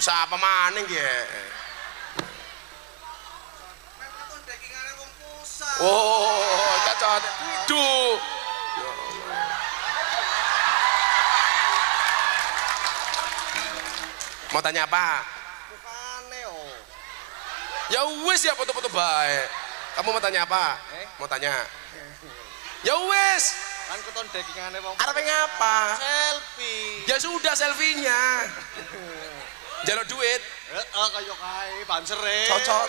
usah apa maning ya. Oh, cocok. Duh. Mau tanya apa? Bukane oh. Ya wis ya foto-foto baik. Kamu mau tanya apa? Mau tanya. Ya wis. Kan keton dekingane wong. Arep ngapa? Selfie. Ya sudah selfie-nya. Jaluk duit. Heeh kaya kae bansere. Cocok.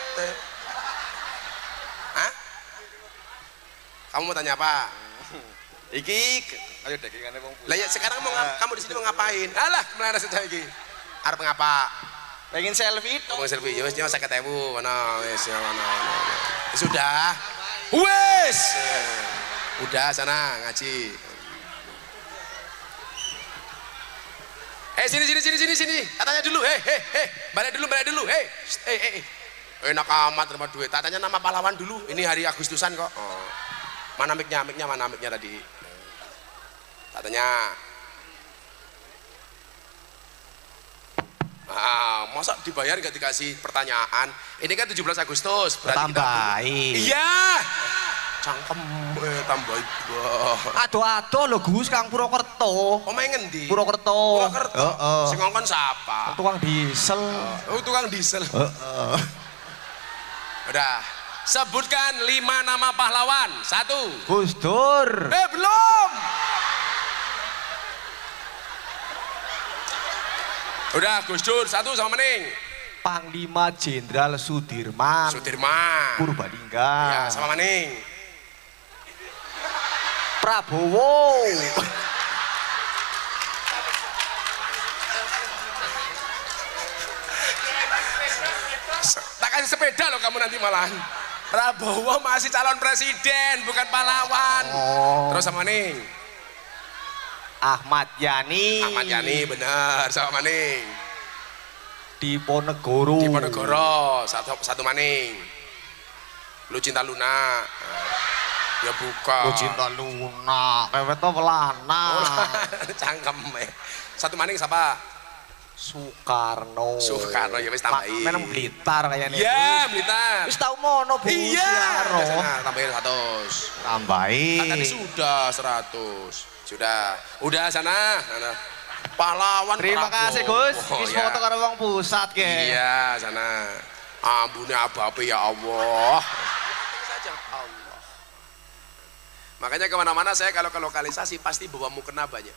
Hah? Kamu mau tanya apa? Iki Ayo dekingane wong. lah ya sekarang mau kamu di sini mau ngapain? Alah, melaras saja iki. Arep ngapa? Pengen selfie to. Mau selfie, ya wis 50.000 mana wis ya mana. Sudah. Wis. Udah sana ngaji. Sini. Katanya dulu. Balik dulu. Enak amat terima duit. Tanya nama pahlawan dulu. Ini hari Agustusan kok. Oh. Mana mic-nya tadi? Katanya. Masa dibayar nggak dikasih pertanyaan? Ini kan 17 Agustus. Tambahin. Iya. Cangkem tambahin. Ado-ado lho Gus Kang Purwokerto. Omahe ngendi? Purwokerto. Purwokerto. Heeh. Sing ngongkon sapa? Tukang diesel. Oh, tukang diesel. Heeh. Udah. Sebutkan 5 nama pahlawan. 1. Gus Dur. Belum. Udah Gus Dur 1 sama Mening. Panglima Jenderal Sudirman. Purbalingga. Ya, sama Mening. Prabowo. Tak kasih sepeda loh kamu nanti malahan. Prabowo masih calon presiden, bukan pahlawan. Oh. Terus sama Mening. Ahmad Yani. Ahmad Yani benar, sama Maning. Diponegoro. Satu Maning. Lu cinta Luna. Ya bukan. Lu cinta Luna. Kewet to pelana. Cangkem. Satu Maning siapa? Soekarno. Ya wis tambahin. Menang Blitar kayaknya. Iya, Blitar. Wis tau mono Bu. Iya. Tambahin 100. Tambahin. Tadi sudah 100. Sudah. Udah sana. Pahlawan. Terima kasih Gus. Oh, Wis ya. foto karo wong pusat ke. Iya, sana. Ampune ababe ya Allah. Saja Allah. Makanya kemana-mana saya kalau ke lokalisasi pasti bawa mukena banyak.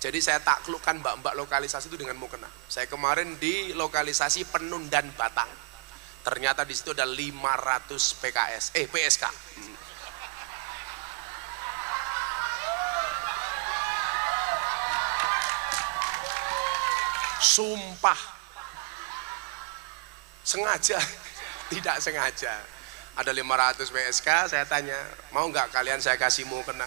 Jadi saya taklukkan mbak-mbak lokalisasi itu dengan mukena. Saya kemarin di lokalisasi Penundan Batang. Ternyata di situ ada 500 PSK. Sumpah. Sengaja, tidak sengaja. Ada 500 PSK, saya tanya, mau nggak kalian saya kasih mukena?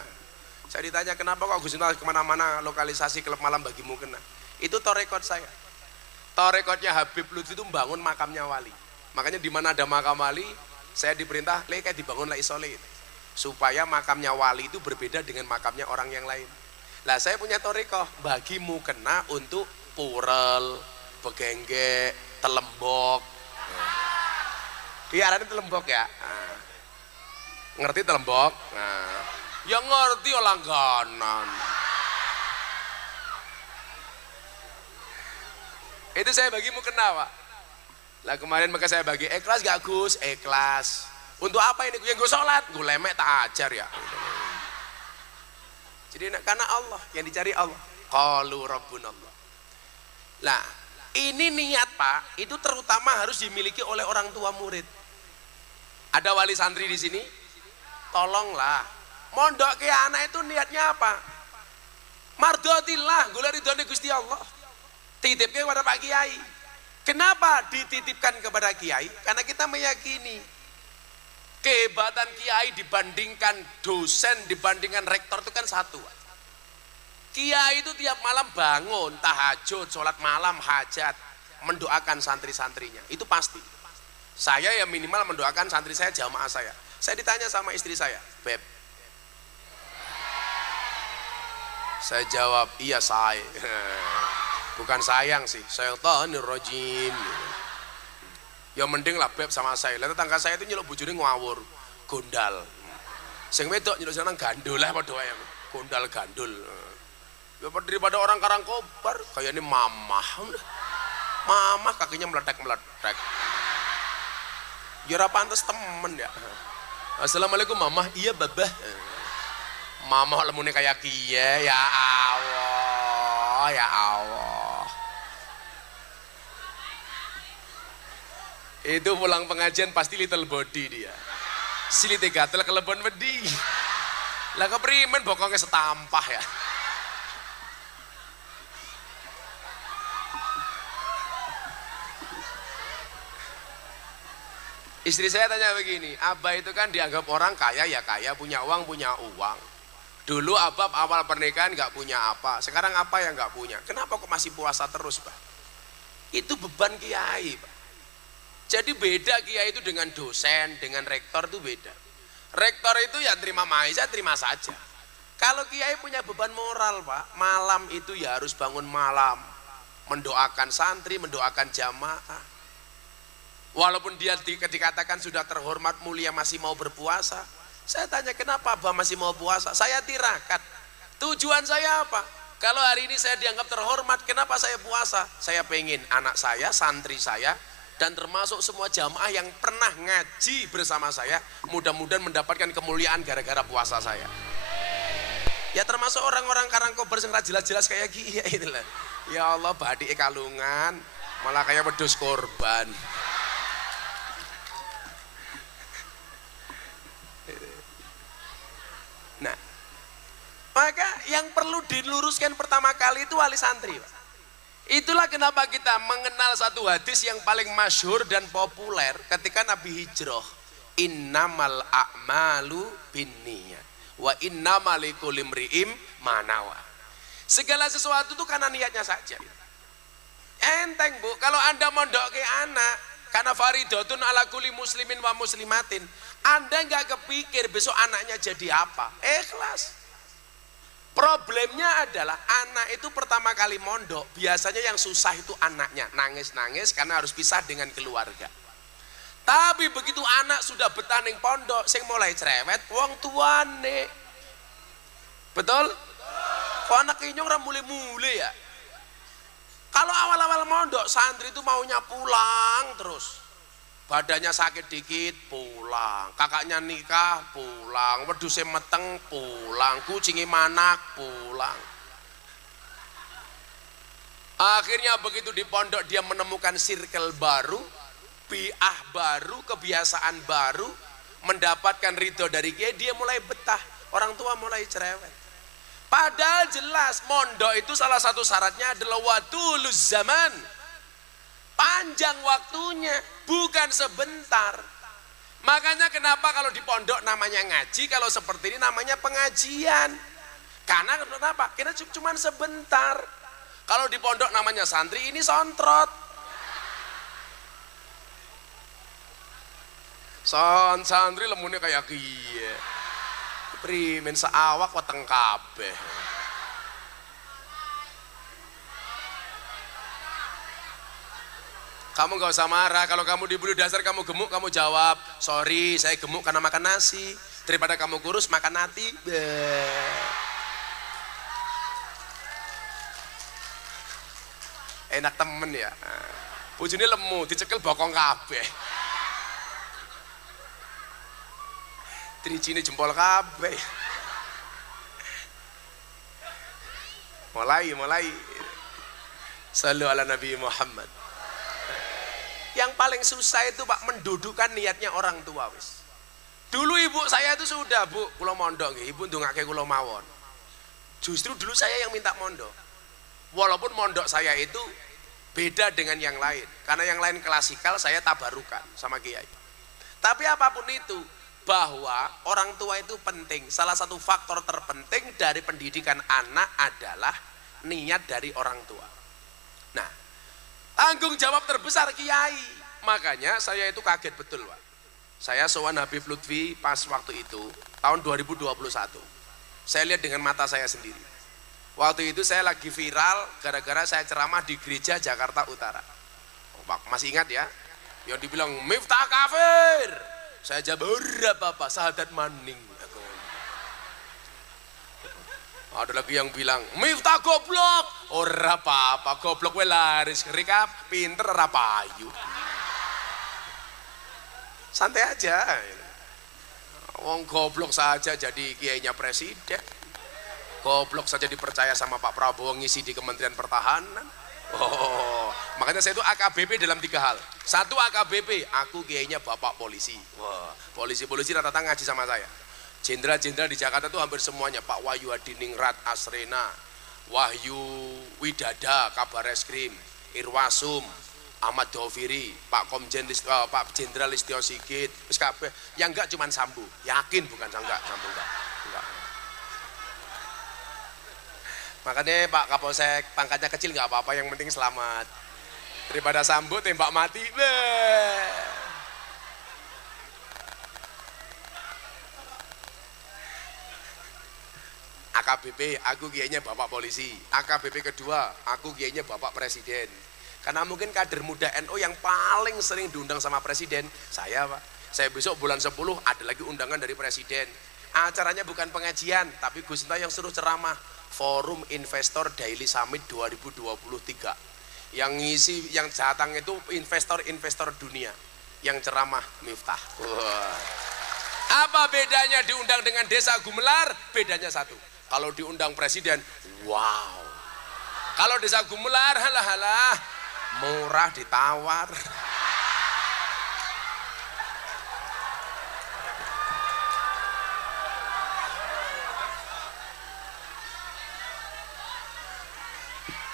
Saya ditanya, kenapa kok Gus Nur kemana-mana lokalisasi klub malam bagi mukena? Itu torekot saya. Torekotnya Habib Lutfi itu membangun makamnya wali. Makanya di mana ada makam wali, saya diperintah, kayak dibangun isole. Supaya makamnya wali itu berbeda dengan makamnya orang yang lain. Lah saya punya torekoh, bagi mukena untuk Purel, Begengge, Telembok. Piarane Telembok ya. Ngerti Telembok? Ya ngerti langganan. Itu saya bagi mukena, Pak. Lah kemarin maka saya bagi ikhlas gak Gus? Ikhlas. Untuk apa ini? Yang gue sholat, gue lemek tak ajar ya. Jadi karena Allah, yang dicari Allah. Qalu rabbunallah. Nah, ini niat Pak, itu terutama harus dimiliki oleh orang tua murid. Ada wali santri di sini, tolonglah, mondok ke anak itu niatnya apa? Mardotillah, gula ridhone Gusti Allah. Titipnya kepada Pak Kiai. Kenapa dititipkan kepada Kiai? Karena kita meyakini kehebatan Kiai dibandingkan dosen, dibandingkan rektor itu kan satu. Kiai itu tiap malam bangun, tahajud, sholat malam, hajat, mendoakan santri-santrinya, itu pasti. Saya ya minimal mendoakan santri saya, jamaah saya. Saya ditanya sama istri saya, Beb. Saya jawab, iya saya. Bukan sayang sih, syaitanir rajim. Ya mending lah beb sama saya. Lah tetangga saya itu nyeluk bojone ngawur, gondal. Sing wedok nyeluk seneng gandul lah padha wae. Gondal gandul. Ya daripada orang Karangkobar kayaknya mamah. Mamah kakinya meletek-meletek. Ya ora pantes temen ya. Assalamualaikum mamah. Iya babah. Mamah lemune kayak kiye ya Allah. Ya Allah. Itu pulang pengajian pasti little body dia. Silite gatel kelebon wedi. Lah keprimen bokongnya setampah ya. Istri saya tanya begini, Abah itu kan dianggap orang kaya ya kaya, punya uang. Dulu Abah awal pernikahan nggak punya apa, sekarang apa yang nggak punya? Kenapa kok masih puasa terus, Pak? Itu beban kiai, Pak. Jadi beda kiai itu dengan dosen, dengan rektor itu beda. Rektor itu ya terima maizah, terima saja. Kalau kiai punya beban moral, Pak, malam itu ya harus bangun malam, mendoakan santri, mendoakan jamaah. Walaupun dia dikatakan sudah terhormat mulia masih mau berpuasa. Saya tanya kenapa Abah masih mau puasa? Saya tirakat. Tujuan saya apa? Kalau hari ini saya dianggap terhormat, kenapa saya puasa? Saya pengen anak saya, santri saya, dan termasuk semua jamaah yang pernah ngaji bersama saya, mudah-mudahan mendapatkan kemuliaan gara-gara puasa saya. Ya termasuk orang-orang Karangkobar yang jelas-jelas kayak gini itulah. Ya Allah, badik kalungan, malah kayak wedhus korban. Nah, maka yang perlu diluruskan pertama kali itu wali santri, Pak. Itulah kenapa kita mengenal satu hadis yang paling masyhur dan populer ketika Nabi hijrah. Innamal a'malu binniyat wa innamal likulli imri'in ma nawa. Segala sesuatu itu karena niatnya saja. Enteng, Bu, kalau Anda mondokke anak karena faridatun ala kulli muslimin wa muslimatin, Anda nggak kepikir besok anaknya jadi apa. Ikhlas. Problemnya adalah anak itu pertama kali mondok, biasanya yang susah itu anaknya, nangis-nangis karena harus pisah dengan keluarga. Tapi begitu anak sudah betah ning pondok, sing mulai cerewet wong tuane. Betul? Kok anak inyong ra mule-mule ya? Kalau awal-awal mondok santri itu maunya pulang terus. Badannya sakit dikit pulang, kakaknya nikah pulang, wedhuse meteng pulang, kucingi manak pulang. Akhirnya begitu di pondok dia menemukan circle baru, biah baru, kebiasaan baru, mendapatkan ridho dari dia mulai betah, orang tua mulai cerewet. Padahal jelas mondok itu salah satu syaratnya adalah watuluz zaman. Panjang waktunya, bukan sebentar. Makanya kenapa kalau di pondok namanya ngaji, kalau seperti ini namanya pengajian. Karena kenapa? Karena cuma sebentar. Kalau di pondok namanya santri, ini sontrot. Santri lemune kayak kiye. Primen seawak weteng kabeh. Kamu gak usah marah, kalau kamu diburu dasar kamu gemuk, kamu jawab, sorry saya gemuk karena makan nasi. Daripada kamu kurus makan nasi. Enak temen ya. Bojone lemu, dicekel bokong kabeh. Trijine jempol kabeh. Mulai. Sallu ala Nabi Muhammad. Yang paling susah itu Pak mendudukkan niatnya orang tua wis. Dulu ibu saya itu sudah, Bu, kula mondok nggih, ibu ndongake kula mawon. Justru dulu saya yang minta mondok. Walaupun mondok saya itu beda dengan yang lain, karena yang lain klasikal, saya tabarukan sama kiai. Tapi apapun itu, bahwa orang tua itu penting. Salah satu faktor terpenting dari pendidikan anak adalah niat dari orang tua. Nah, tanggung jawab terbesar kiai. Makanya saya itu kaget betul, Pak. Saya sowan Habib Lutfi pas waktu itu tahun 2021. Saya lihat dengan mata saya sendiri. Waktu itu saya lagi viral gara-gara saya ceramah di gereja Jakarta Utara. Oh, Pak, masih ingat ya? Yang dibilang Miftah kafir. Saya jawab apa sahadat maning. Ada lagi yang bilang Miftah goblok. Ora apa-apa, goblok we laris, rika pinter ora payu. Santai aja. Wong goblok saja jadi kiainya presiden. Goblok saja dipercaya sama Pak Prabowo ngisi di Kementerian Pertahanan. Oh, makanya saya itu AKBP dalam 3 hal. 1 AKBP, aku kiainya Bapak Polisi. Wah, polisi-polisi rata-rata ngaji sama saya. Jenderal-jenderal di Jakarta itu hampir semuanya, Pak Wahyu Hadiningrat Asrena, Wahyu Widada Kabar Eskrim, Irwasum, Ahmad Doviri, Pak Komjen Pak Jenderal Listio Sigit, wis kabeh. Yang enggak cuman Sambu. Yakin bukan enggak, Sambu enggak. Makanya Pak Kapolsek pangkatnya kecil nggak apa-apa, yang penting selamat. Daripada Sambu tembak mati. AKBP, aku kiainya Bapak Polisi. AKBP kedua, aku kiainya Bapak Presiden. Karena mungkin kader muda NU yang paling sering diundang sama Presiden, saya Pak. Saya besok bulan 10 ada lagi undangan dari Presiden. Acaranya bukan pengajian, tapi Gus Miftah yang suruh ceramah. Forum Investor Daily Summit 2023. Yang ngisi, yang datang itu investor-investor dunia. Yang ceramah Miftah. Wah. Apa bedanya diundang dengan Desa Gumelar? Bedanya 1. Kalau diundang Presiden, wow. Kalau Desa Gumelar, halah-halah, murah ditawar.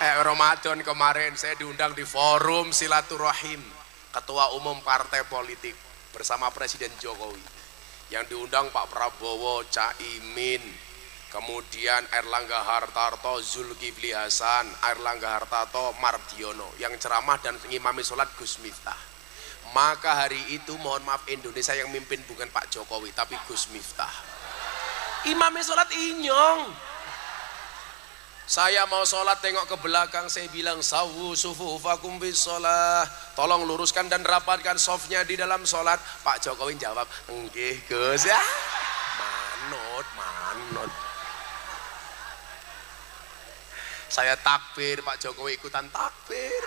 Ramadan kemarin saya diundang di forum silaturahim ketua umum partai politik bersama Presiden Jokowi. Yang diundang Pak Prabowo, Caimin, kemudian Erlangga Hartarto, Zulkifli Hasan, Erlangga Hartarto, Mardiono. Yang ceramah dan ngimami sholat Gus Miftah. Maka hari itu mohon maaf Indonesia yang mimpin bukan Pak Jokowi tapi Gus Miftah. Imami sholat inyong. Saya mau sholat tengok ke belakang, saya bilang sawu sufufakum bis sholat, tolong luruskan dan rapatkan softnya di dalam sholat. Pak Jokowi jawab, enggih Gus ya. Manut. Saya takbir, Pak Jokowi ikutan takbir.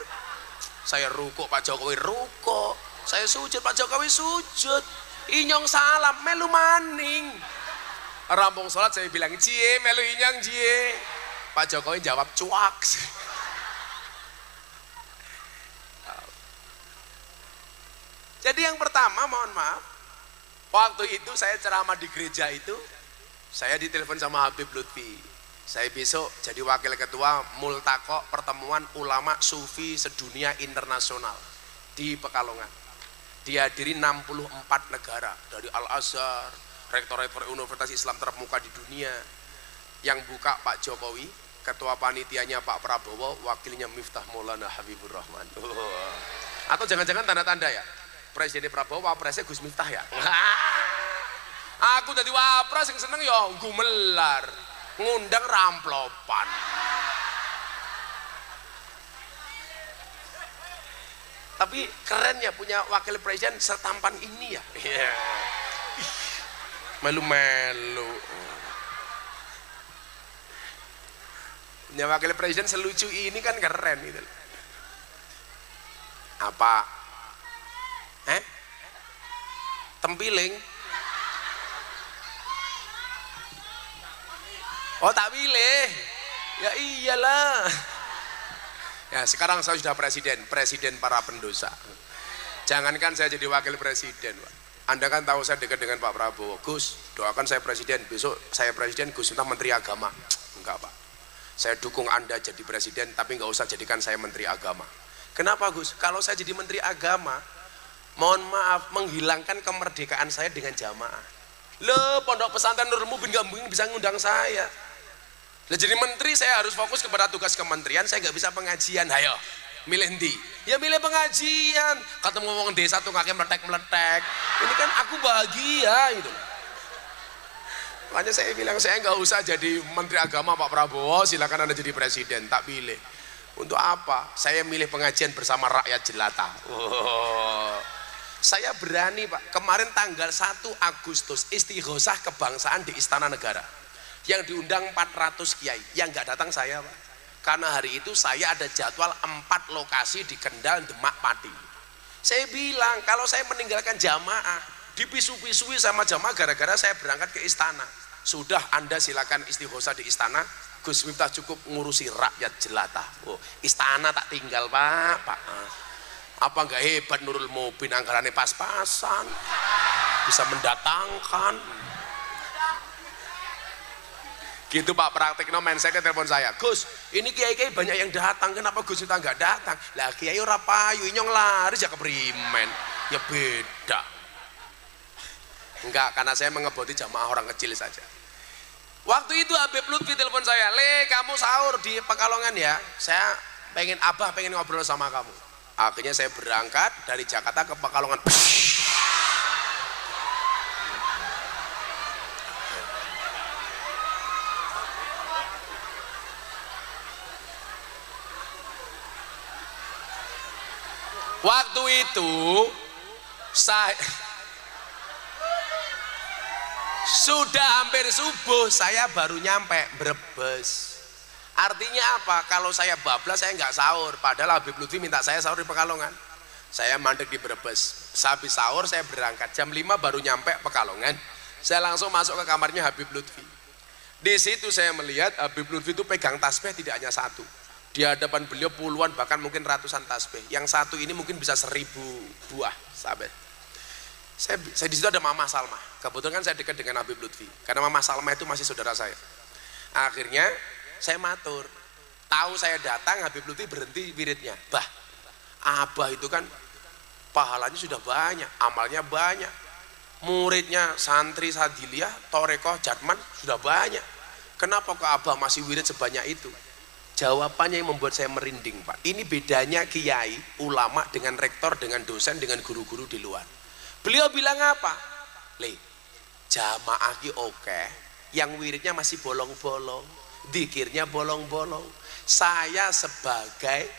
Saya rukuk, Pak Jokowi rukuk. Saya sujud, Pak Jokowi sujud. Inyong salam, melu maning. Rampung sholat saya bilang, cie melu inyong cie. Pak Jokowi jawab cuak. Jadi yang pertama mohon maaf, waktu itu saya ceramah di gereja itu, saya ditelepon sama Habib Lutfi. Saya besok jadi wakil ketua Multaqo Pertemuan Ulama Sufi Sedunia Internasional di Pekalongan. Dihadiri 64 negara dari Al-Azhar, rektor-rektor Universitas Islam terkemuka di dunia. Yang buka Pak Jokowi, ketua panitianya Pak Prabowo, wakilnya Miftah Maulana Habibur Rahman. Atau jangan-jangan tanda-tanda ya, Presiden Prabowo, wapresnya Gus Miftah ya. Aku jadi wapres yang seneng ya gumelar, ngundang ramplopan. Tapi keren ya punya wakil presiden setampan ini ya. Melu-melu. Punya wakil presiden selucu ini kan keren gitu. Apa? Tempiling? Oh tak pilih? Ya iyalah. Ya sekarang saya sudah presiden para pendosa. Jangankan saya jadi wakil presiden, Pak. Anda kan tahu saya dekat dengan Pak Prabowo. Gus, doakan saya presiden. Besok saya presiden, Gus Miftah menteri agama. Enggak Pak. Saya dukung Anda jadi presiden, tapi nggak usah jadikan saya menteri agama. Kenapa Gus? Kalau saya jadi menteri agama, mohon maaf, menghilangkan kemerdekaan saya dengan jamaah. Loh, pondok pesantren Nurul Mubin nggak mungkin bisa ngundang saya. Lah jadi menteri saya harus fokus kepada tugas kementerian, saya nggak bisa pengajian. Hayo, milih ndi? Ya milih pengajian. Ketemu ngomong desa tuh kakek meletek-meletek. Ini kan aku bahagia gitu. Makanya saya bilang saya nggak usah jadi Menteri Agama Pak Prabowo, silakan Anda jadi presiden, tak pilih. Untuk apa? Saya milih pengajian bersama rakyat jelata. Oh. Saya berani Pak, kemarin tanggal 1 Agustus istighosah kebangsaan di Istana Negara. Yang diundang 400 kiai, yang nggak datang saya Pak. Karena hari itu saya ada jadwal 4 lokasi di Kendal, Demak, Pati. Saya bilang kalau saya meninggalkan jamaah, dipisu-pisui sama jamaah gara-gara saya berangkat ke istana. Sudah, Anda silakan istighosah di istana, Gus Miftah cukup ngurusi rakyat jelata. Oh, istana tak tinggal Pak. Apa nggak hebat Nurul Mubin, anggarannya pas-pasan, bisa mendatangkan. Gitu Pak Praktikno, mindsetnya telepon saya, Gus ini kiai-kiai banyak yang datang, kenapa Gus Miftah nggak datang? Lah kiai ora payu, nyong laris ya keprimen. Ya beda. Enggak, karena saya mengeboti jamaah orang kecil saja. Waktu itu Habib Lutfi telepon saya, Le kamu sahur di Pekalongan ya, saya Abah pengen ngobrol sama kamu. Akhirnya saya berangkat dari Jakarta ke Pekalongan. Waktu itu saya sudah hampir subuh, saya baru nyampe Brebes. Artinya apa? Kalau saya bablas saya nggak sahur, padahal Habib Lutfi minta saya sahur di Pekalongan. Saya mandek di Brebes, habis sahur saya berangkat jam 5 baru nyampe Pekalongan. Saya langsung masuk ke kamarnya Habib Lutfi. Di situ saya melihat Habib Lutfi itu pegang tasbih tidak hanya satu. Di hadapan beliau puluhan bahkan mungkin ratusan tasbih. Yang satu ini mungkin bisa 1000 buah sahabat. Saya di situ ada Mama Salma. Kebetulan kan saya dekat dengan Habib Lutfi. Karena Mama Salma itu masih saudara saya. Akhirnya saya matur. Tahu saya datang, Habib Lutfi berhenti wiridnya. Bah, Abah itu kan pahalanya sudah banyak, amalnya banyak. Muridnya santri Sadiliyah, Torekoh, Jatman sudah banyak. Kenapa kok Abah masih wirid sebanyak itu? Jawabannya yang membuat saya merinding Pak. Ini bedanya kiai, ulama dengan rektor, dengan dosen, dengan guru-guru di luar. Beliau bilang apa? Le, jamaah ki oke, yang wiridnya masih bolong-bolong, dikirnya bolong-bolong. Saya sebagai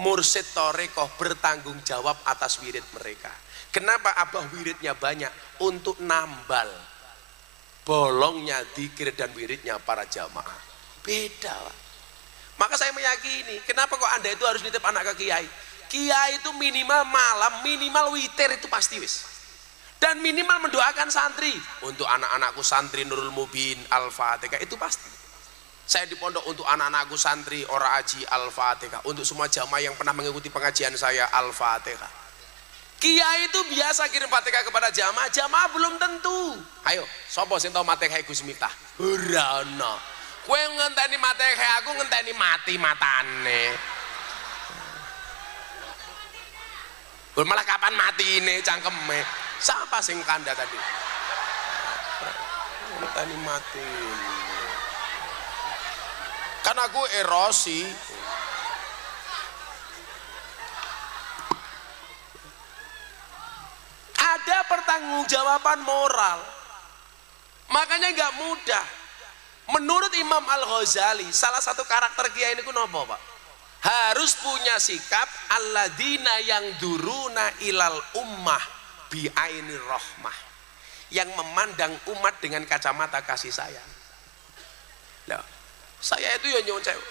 mursyid Torekoh bertanggung jawab atas wirid mereka. Kenapa Abah wiridnya banyak? Untuk nambal bolongnya dikir dan wiridnya para jamaah. Beda Pak. Maka saya meyakini, kenapa kok Anda itu harus nitip anak ke kiai? Kiai itu minimal malam, minimal witir itu pasti wis. Dan minimal mendoakan santri. Untuk anak-anakku santri Nurul Mubin, Al-Fatihah itu pasti. Saya di pondok untuk anak-anakku santri Ora Aji, Al-Fatihah. Untuk semua jamaah yang pernah mengikuti pengajian saya, Al-Fatihah. Kiai itu biasa kirim Fatihah kepada jamaah, jamaah belum tentu. Ayo, sapa sing tau Fatihah Gus Miftah? Ora ono. Kowe ngenteni Fatihah, aku ngenteni mati matane. Malah kapan mati ini cangkeme? Siapa sing kanda tadi? Ngenteni mati. Kan aku erosi. Ada pertanggungjawaban moral. Makanya nggak mudah. Menurut Imam Al-Ghazali, salah satu karakter kiai ini ku nopo Pak? Harus punya sikap alladzina yang duruna ilal ummah bi'ainir rahmah, yang memandang umat dengan kacamata kasih sayang. Loh, saya itu ya nyuwun sewu,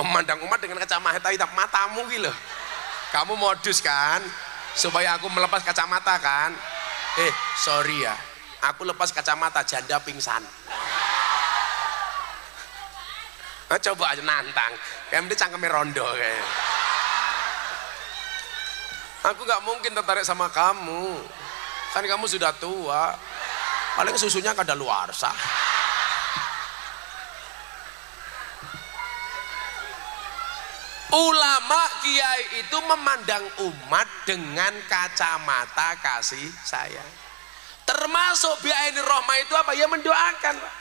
memandang umat dengan kacamata hitam matamu gitu. Kamu modus kan supaya aku melepas kacamata kan? Sorry ya, aku lepas kacamata janda pingsan. Coba aja nantang, kayak mesti cangkeme rondo kayak. Aku nggak mungkin tertarik sama kamu, kan kamu sudah tua, paling susunya kadaluarsa. Ulama kiai itu memandang umat dengan kacamata kasih sayang. Termasuk bi'ainir rahmah itu apa? Ya mendoakan Pak.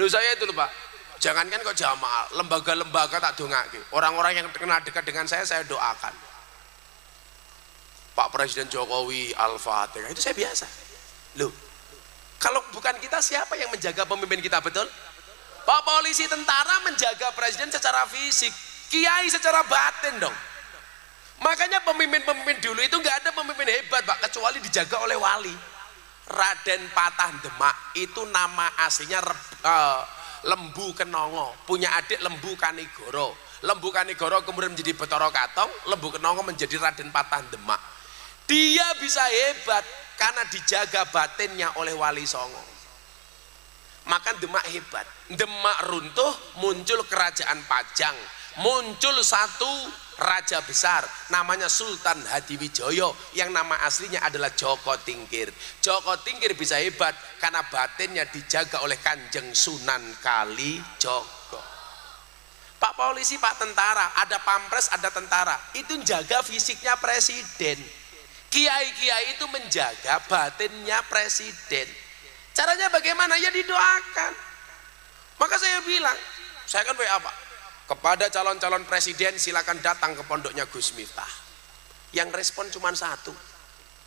Loh saya itu loh Pak, jangankan kok jamaah, lembaga-lembaga tak dongake. Orang-orang yang kenal dekat dengan saya doakan. Pak Presiden Jokowi Al-Fatihah, itu saya biasa. Loh, kalau bukan kita siapa yang menjaga pemimpin kita, betul? Pak polisi tentara menjaga presiden secara fisik, kiai secara batin dong. Makanya pemimpin-pemimpin dulu itu nggak ada pemimpin hebat Pak, kecuali dijaga oleh wali. Raden Patah Demak itu nama aslinya Lembu Kenongo, punya adik Lembu Kanigoro. Lembu Kanigoro kemudian menjadi Bathara Katong, Lembu Kenongo menjadi Raden Patah Demak. Dia bisa hebat karena dijaga batinnya oleh Wali Songo. Maka Demak hebat. Demak runtuh, muncul kerajaan Pajang, muncul satu raja besar namanya Sultan Hadiwijoyo yang nama aslinya adalah Joko Tingkir. Joko Tingkir bisa hebat karena batinnya dijaga oleh Kanjeng Sunan Kalijogo. Pak polisi, Pak tentara, ada pampres, ada tentara, itu jaga fisiknya presiden. Kiai-kiai itu menjaga batinnya presiden. Caranya bagaimana? Ya didoakan. Maka saya bilang, saya kan WA Pak, kepada calon-calon presiden silakan datang ke pondoknya Gus Miftah. Yang respon cuma satu,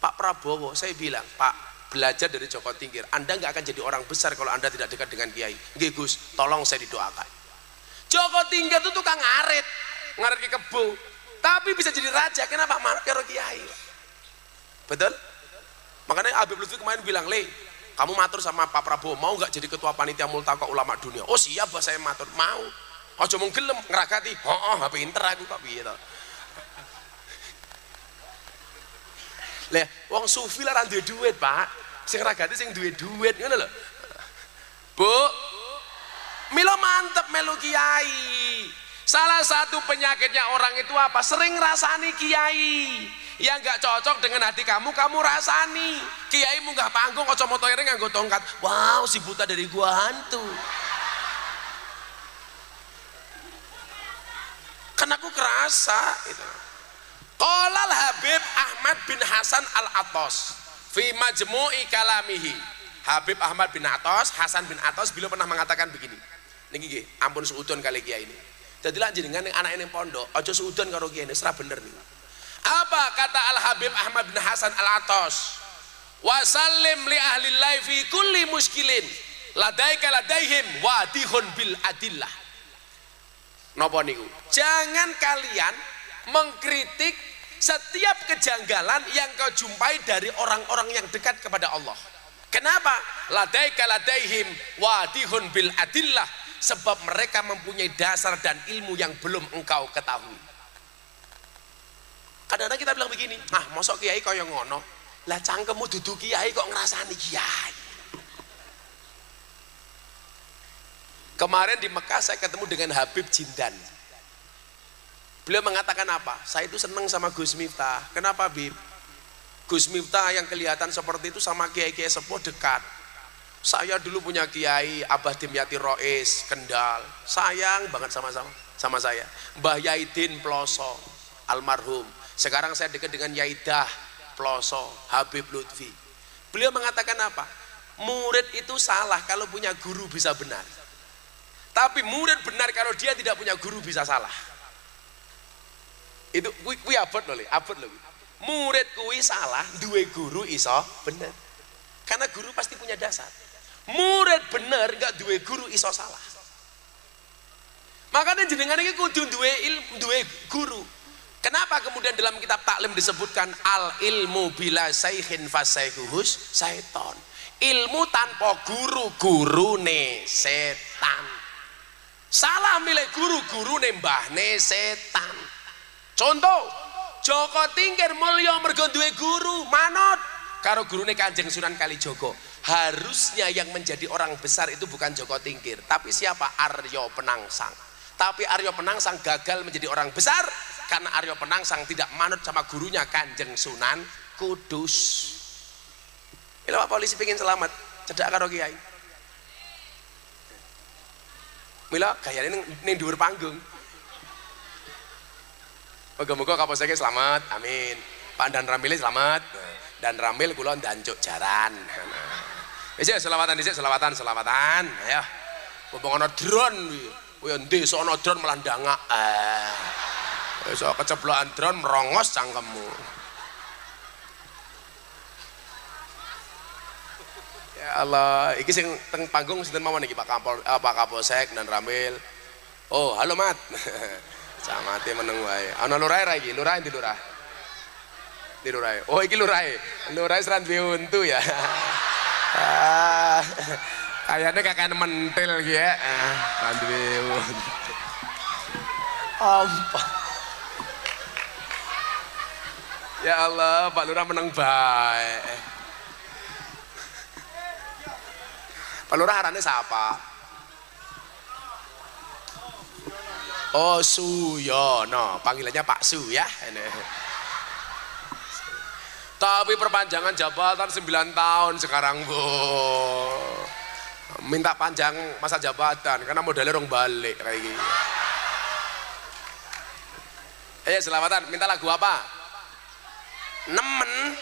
Pak Prabowo. Saya bilang, Pak, belajar dari Joko Tingkir. Anda nggak akan jadi orang besar kalau Anda tidak dekat dengan kiai. Nggih Gus, tolong saya didoakan. Joko Tingkir itu tukang ngarit ke kebo, tapi bisa jadi raja. Kenapa? Marah karo kiai. Betul? Makanya Habib Lutfi kemarin bilang, Le, kamu matur sama Pak Prabowo, mau nggak jadi ketua panitia multaqo ulama dunia? Oh siap, Pak, saya matur. Mau. Aja mung gelem ngragati. Heeh, pinter aku kok piye to. Lah, wong sufi lah ra duwe duit, Pak. Sing ngragati sing duwe duit ngono lho. Bu, milo mantep melu kiai. Salah satu penyakitnya orang itu apa? Sering rasani kiai yang nggak cocok dengan hati kamu rasani. Kiai munggah panggung kacamata ireng nganggo tongkat. Wow, si buta dari gua hantu. Kan aku kerasa itu. Qolal Habib Ahmad bin Hasan Al-Attas fi majmu'i kalamihi. Habib Ahmad bin Attas, Hasan bin Attas beliau pernah mengatakan begini. Niki nggih, ampun suudon kali kiai ini. Dadi lak jenengan ning anak ning pondok, aja suudon karo kiai ini, ora bener nih. Apa kata Al Habib Ahmad bin Hasan Al-Attas? Wasallim li ahli fi kulli muskilin ladaika ladaihim wadihun bil adillah. Napa niku? Jangan kalian mengkritik setiap kejanggalan yang kau jumpai dari orang-orang yang dekat kepada Allah. Kenapa? Ladaika ladaihim wadihun bil adillah, sebab mereka mempunyai dasar dan ilmu yang belum engkau ketahui. Kadang-kadang kita bilang begini, ah mosok kiai kaya ngono, lah cangkemmu dudu kiai kok ngrasani kiai. Kemarin di Mekah saya ketemu dengan Habib Jindan. Beliau mengatakan apa? Saya itu senang sama Gus Miftah. Kenapa Bib? Gus Miftah yang kelihatan seperti itu sama kiai-kiai sepuh dekat. Saya dulu punya kiai Abah Dimyati Rois Kendal, sayang banget sama saya. Mbah Yaidin Ploso almarhum. Sekarang saya dekat dengan Yaidah Ploso, Habib Lutfi. Beliau mengatakan apa? Murid itu salah kalau punya guru bisa benar. Tapi murid benar kalau dia tidak punya guru bisa salah. Itu kui abot loh, abot loh. Murid kui salah, duwe guru iso benar. Karena guru pasti punya dasar. Murid benar enggak duwe guru iso salah. Makanya jenengan iki kudu duwe guru. Kenapa kemudian dalam kitab taklim disebutkan al ilmu bila saikhin fasaikuhus syaiton. Ilmu tanpa guru-gurune setan. Salah milih guru-gurune mbahne setan. Contoh, Joko Tingkir mulya mergo duwe guru manut karo gurune Kanjeng Sunan Kalijogo. Harusnya yang menjadi orang besar itu bukan Joko Tingkir, tapi siapa? Aryo Penangsang. Tapi Aryo Penangsang gagal menjadi orang besar karena Aryo Penangsang tidak manut sama gurunya Kanjeng Sunan Kudus. Kalau Pak polisi pengen selamat, cedak karo kiai. Mila gayane ning dhuwur panggung. Moga-moga Kapolsek selamat, amin. Pak Dan Ramil selamat. Dan Ramil kula ndancuk jaran. Wis selawatan dhisik, selawatan. Ayo. Mumpung ana drone kuwi. Kowe ndesa ana drone malah ndangak. Wis keceblokan drone merongos cangkemmu. Ya Allah, iki sing teng panggung sinten mawon iki Pak Pak Kapolsek dan Ramil. Oh, halo Mat. Camate meneng wae. Ana lurahe ra iki? Lurah endi lurah? Di lurahe. Oh, iki lurahe. Lurahe seran duwe untu ya. Kayaknya kakek mentil iki ya. Seran duwe untu. Ampun. Ya Allah, Pak Lurah meneng bae. Pak Lurah arane siapa? Oh, Suyono, panggilannya Pak Su ya. Tapi perpanjangan jabatan 9 tahun sekarang, Bu. Minta panjang masa jabatan karena modalnya rong balik kayak gini. Ayo selamatan, minta lagu apa? Nemen.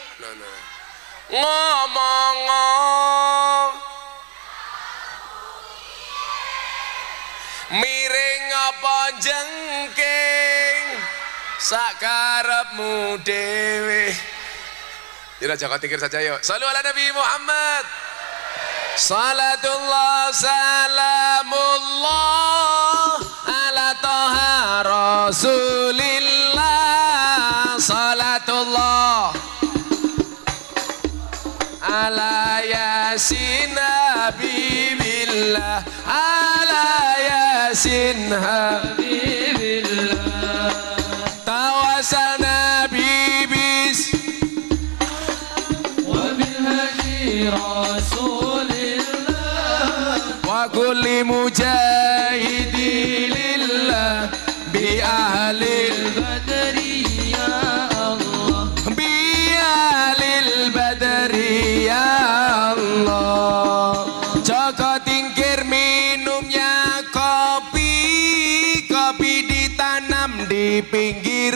Ngomong miring apa jengking sakarepmu dewe. Tidak Joko Tingkir saja yuk. Shallu ala Nabi Muhammad. Salatullah salamullah ala toha rasulillah. Salatullah ala yasin habibillah. Ala yasin habibillah. Tawasal nabi bis wa bilhadi rasulillah wa kulli mujahidi lillah bi ahlil badri ya Allah. Bi ahlil badri ya Allah. Joko Tingkir minumnya kopi, kopi ditanam di pinggir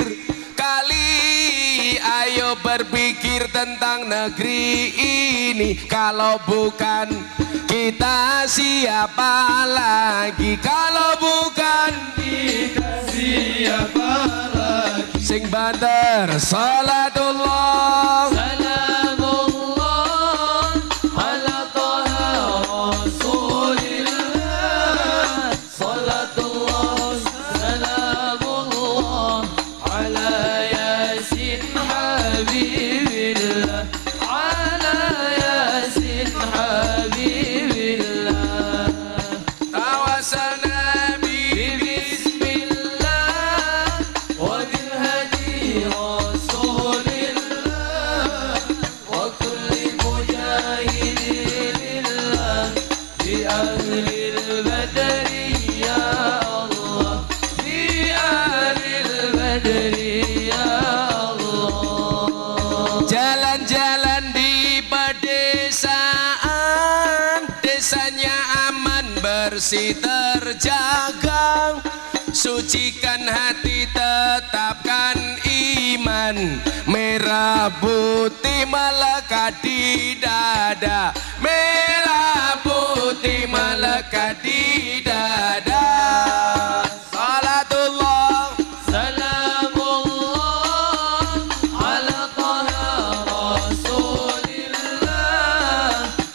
kali. Ayo berpikir tentang negeri ini. Kalau bukan kita siapa lagi? Kalau bukan kita siapa lagi? Sing banter salatullah salamullah ala toha rasulillah. Salatullah salamullah ala yasin habibillah. Ala yasin habibillah. Tawasal nabi bismillah wa bil hadi rasulillah wa kulli mujahidin lillah bi ahlil badri ya Allah. Bi ahlil badri ya Allah. Jalan-jalan di pedesaan, desanya aman bersih terjaga. Sucikan hati, tetapkan iman. Merah putih melekat di dada. Merah putih melekat di dada. Salatullah salamullah ala toha rasulillah.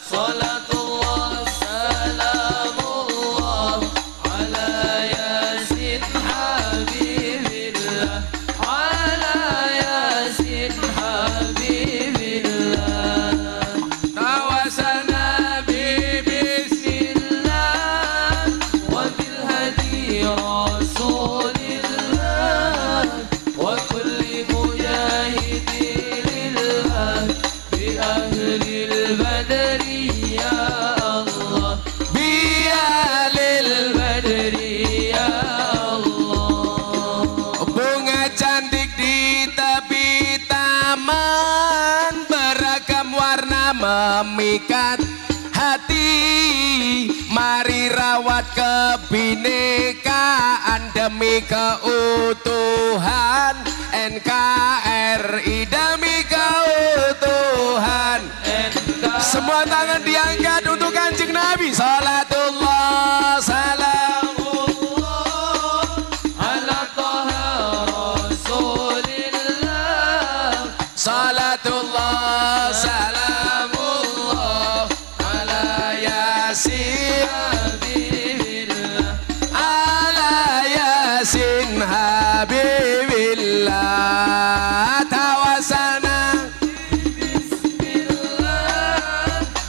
Salatullah salamullah ala yasin habibillah. Ala yasin habibillah. Tawasal nabi bismillah wa bil hadi rasulillah wa kulli mujahidin lillah bi ahlil badri ya Allah. Bi ahlil badri ya Allah. Bunga cantik di tepi taman, beragam warna memikat hati. Mari rawat kebinekaan demi keutuhan NKRI. Demi keutuhan NKRI. Semua tangan diangkat untuk Kanjeng Nabi. Salatullah salamullah ala toha rasulillah. Salatullah salamullah ala habibillah tawasana bismillah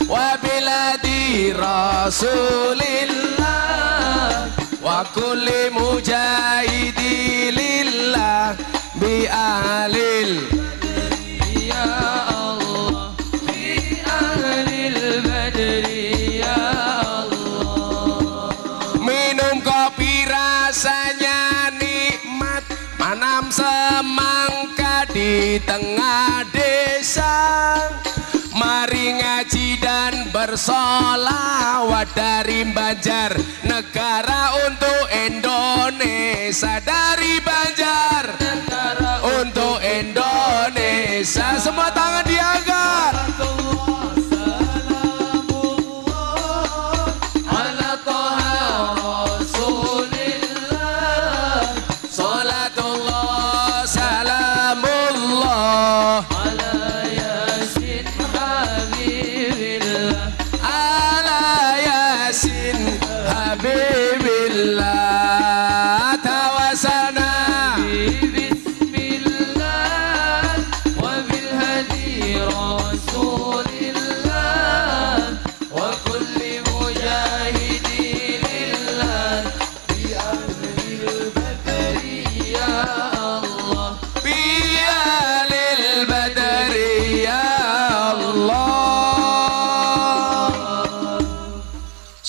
wa biladi rasulillah wa kulli mujahidi lillah bi ahlil ya Allah bi ahlil badri ya Allah. Minum kopi rasanya nikmat, manam semangka di tengah desa. Mari ngaji dan bersolawat dari Banjar negara untuk Indonesia, dari Banjar negara untuk Indonesia. Semua tangan diangkat.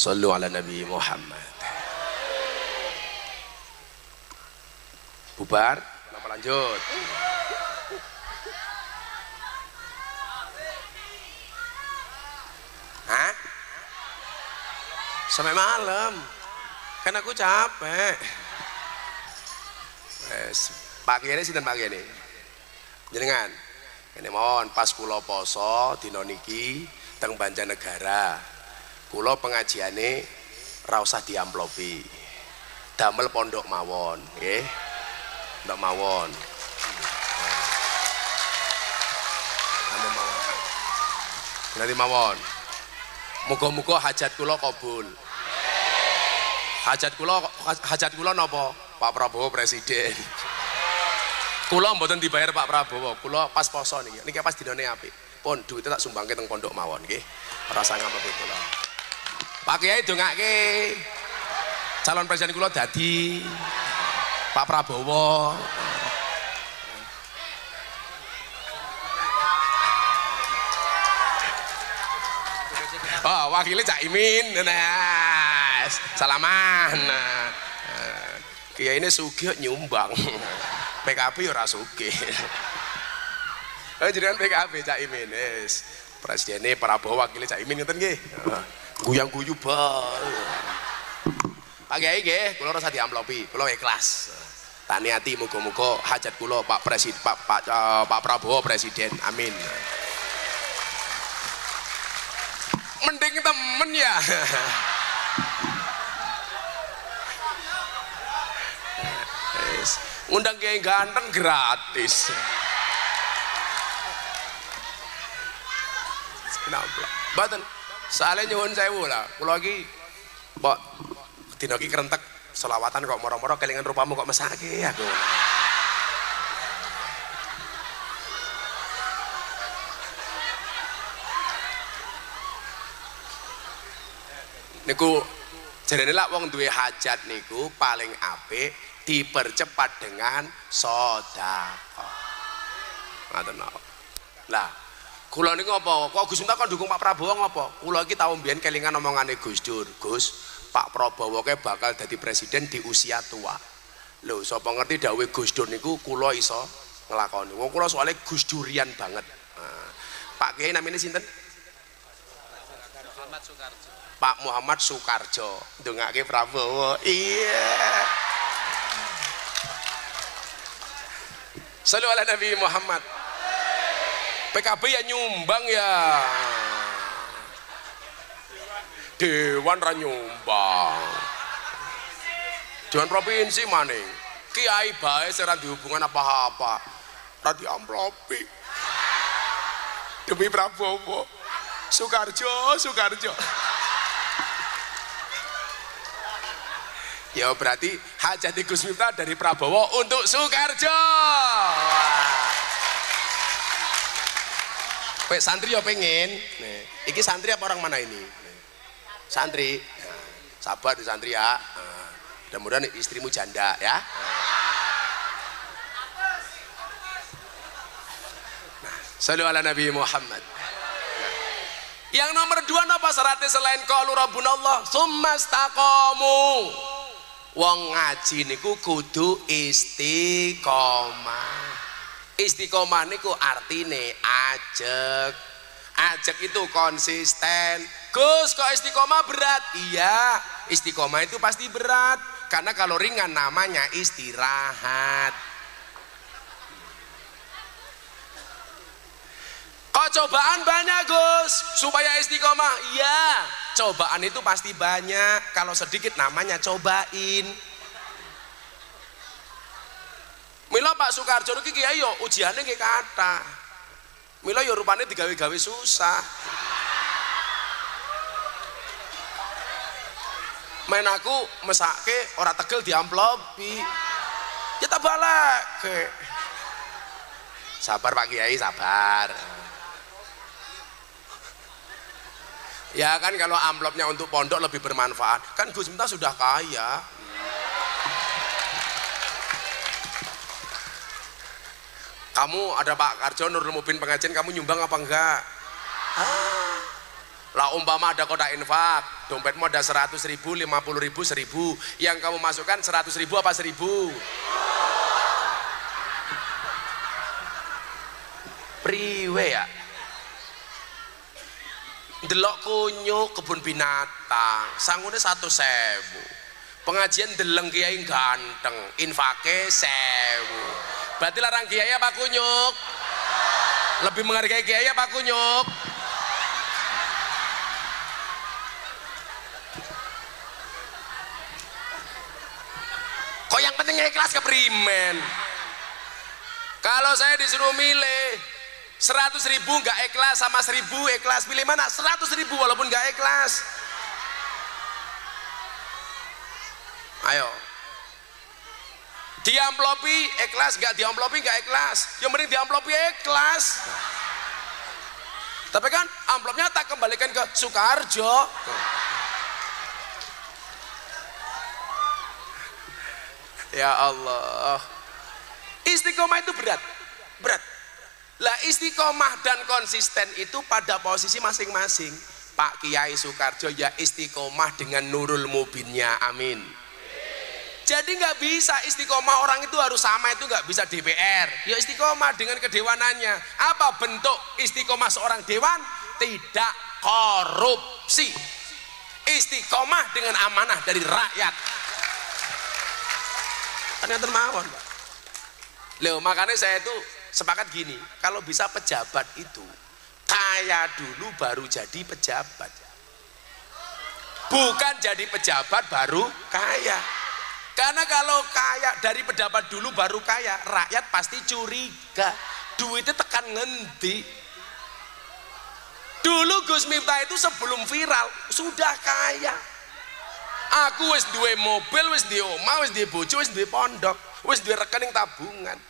Sallu ala Nabi Muhammad. Bubar, kenapa lanjut? Hah? Sampai malam. Kan aku capek. Pak Kiai sinten Pak Kiai? Jenengan. Ini mohon pas kula poso dina niki teng Banjarnegara. Kula pengajiane ra usah diamplopi. Damel pondok mawon, nggih. Pondok mawon. Damel mawon. Nanti mawon. Muga-muga hajat kula kabul. Hajat kula napa? Pak Prabowo presiden. Kula mboten dibayar Pak Prabowo. Kula pas poso niki. Niki pas dinane apik. Pun duwite tak sumbangke teng pondok mawon nggih. Ora usah ngamplopi kula. Pak Kiai dongake calon presiden kula dadi Pak Prabowo. Oh, wakilnya Cak Imin. Nah, salaman. Kiai ini sugih nyumbang. PKB ora sugih. Jenengan PKB Cak Imin. Presidennya Prabowo, wakilnya Cak Imin ngoten nggih. Guyang-guyu bal. Pak Kiai nggih, kula ora usah diamplopi, kula ikhlas. Taniati muga-muga hajat kula Pak Prabowo presiden. Amin. Mending temen ya. Ngundang Kiai ganteng gratis. Kenapa? Mboten. Soalnya nyuwun sewu lah, kula iki mbok dina iki krentek selawatan kok moro-moro kelingan rupamu kok mesake aku. Niku jarene lak wong duwe hajat niku paling apik dipercepat dengan sedekah. Ngoten napa. Lah kula niku apa? Kok Gus Miftah kok dukung Pak Prabowo ngapa? Kula iki tau mbiyen kelingan omongane Gus Dur. Gus, Pak Prabowo ke bakal dadi presiden di usia tua. Lho, sapa ngerti dawuhe Gus Dur niku kula iso nglakoni. Wong kula soalé Gus Durian banget. Nah, Pak Kiai namanya sinten? Muhammad Soekarjo. Pak Muhammad Soekarjo. Ndongake Prabowo. Iya. Sallu ala Nabi Muhammad. PKB ya nyumbang ya. Dewan ra nyumbang. Dewan provinsi maning. Kiai bae ora dihubungan apa-apa. Ra diamplopi. Demi Prabowo. Soekarjo. Ya berarti hajat Gus Miftah dari Prabowo untuk Soekarjo. Wah. Santri ya pengen. Nih, iki santri apa orang mana ini? Nih. Santri. Nah, sabar di santri ya. Nah, mudah-mudahan istrimu janda ya. Nah, sallu ala Nabi Muhammad. Yang nomor 2 napa syaratnya selain qalu rabbunallah tsumastaqamu. Wong ngaji niku kudu istiqomah. Istiqomah niku artine ajeg. Ajeg itu konsisten. Gus kok istiqomah berat? Iya, istiqomah itu pasti berat. Karena kalau ringan namanya istirahat. Kok cobaan banyak Gus supaya istiqomah? Iya, cobaan itu pasti banyak. Kalau sedikit namanya cobain. Mila Pak Soekarjo iki kiai yo ujiane nggih kathah. Mila yo rupane digawe-gawe susah. Main aku mesake ora tegel diamplopi. Ya tak balake. Sabar Pak Kiai, sabar. Ya kan kalau amplopnya untuk pondok lebih bermanfaat. Kan Gus Miftah sudah kaya. Kamu ada Pak Karjo Nurul Mubin pengajian, kamu nyumbang apa enggak? Lah umpama ada kotak infak, dompetmu ada 100.000, 50.000, 1.000. Yang kamu masukkan 100.000 apa 1.000? Priwe ya? Delok kunyuk kebun binatang sangune 100.000. Pengajian deleng kiai ganteng infake 1.000. Berarti larang kiai apa kunyuk? Lebih menghargai kiai apa kunyuk? Kok yang pentingnya ikhlas keprimen? Kalau saya disuruh milih 100.000 nggak ikhlas sama 1.000 ikhlas, pilih mana? 100.000 walaupun nggak ikhlas. Ayo, diamplopi ikhlas, nggak diamplopi nggak ikhlas. Yang penting diamplopi ikhlas. Tapi kan amplopnya tak kembalikan ke Soekarjo. Ya Allah, istiqomah itu berat. Lah istiqomah dan konsisten itu pada posisi masing-masing. Pak Kiai Soekarjo ya istiqomah dengan Nurul Mubinnya, amin. Jadi nggak bisa istiqomah orang itu harus sama, itu nggak bisa DPR. Ya istiqomah dengan kedewanannya. Apa bentuk istiqomah seorang dewan? Tidak korupsi. Istiqomah dengan amanah dari rakyat. Ternyata mawon, Pak. Loh, makanya saya itu sepakat gini, kalau bisa pejabat itu kaya dulu baru jadi pejabat, bukan jadi pejabat baru kaya. Karena kalau kaya dari pejabat dulu baru kaya, rakyat pasti curiga, duitnya tekan ngendi. Dulu Gus Miftah itu sebelum viral sudah kaya. Aku wis duwe mobil, wis duwe omah, wis duwe bojo, wis duwe pondok, wis duwe rekening tabungan.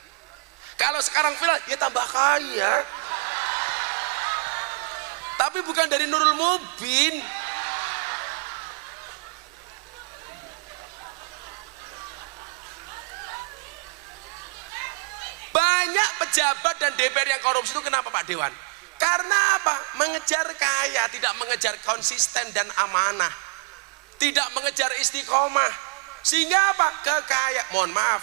Kalau sekarang viral, ya tambah kaya. Tapi bukan dari Nurul Mubin. Banyak pejabat dan DPR yang korupsi itu kenapa Pak Dewan? Karena apa? Mengejar kaya, tidak mengejar konsisten dan amanah. Tidak mengejar istiqomah. Sehingga apa? Kekayaan, mohon maaf,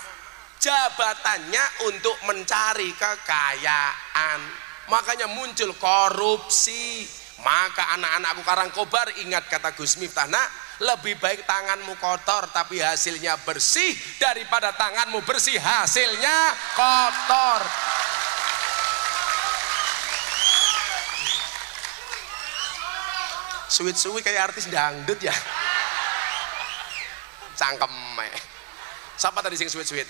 jabatannya untuk mencari kekayaan, makanya muncul korupsi. Maka anak-anakku Karangkobar ingat kata Gus Miftah, nak, lebih baik tanganmu kotor tapi hasilnya bersih daripada tanganmu bersih hasilnya kotor. Suwit-suwit kayak artis dangdut ya, cangkem. Siapa tadi sing suwit-suwit?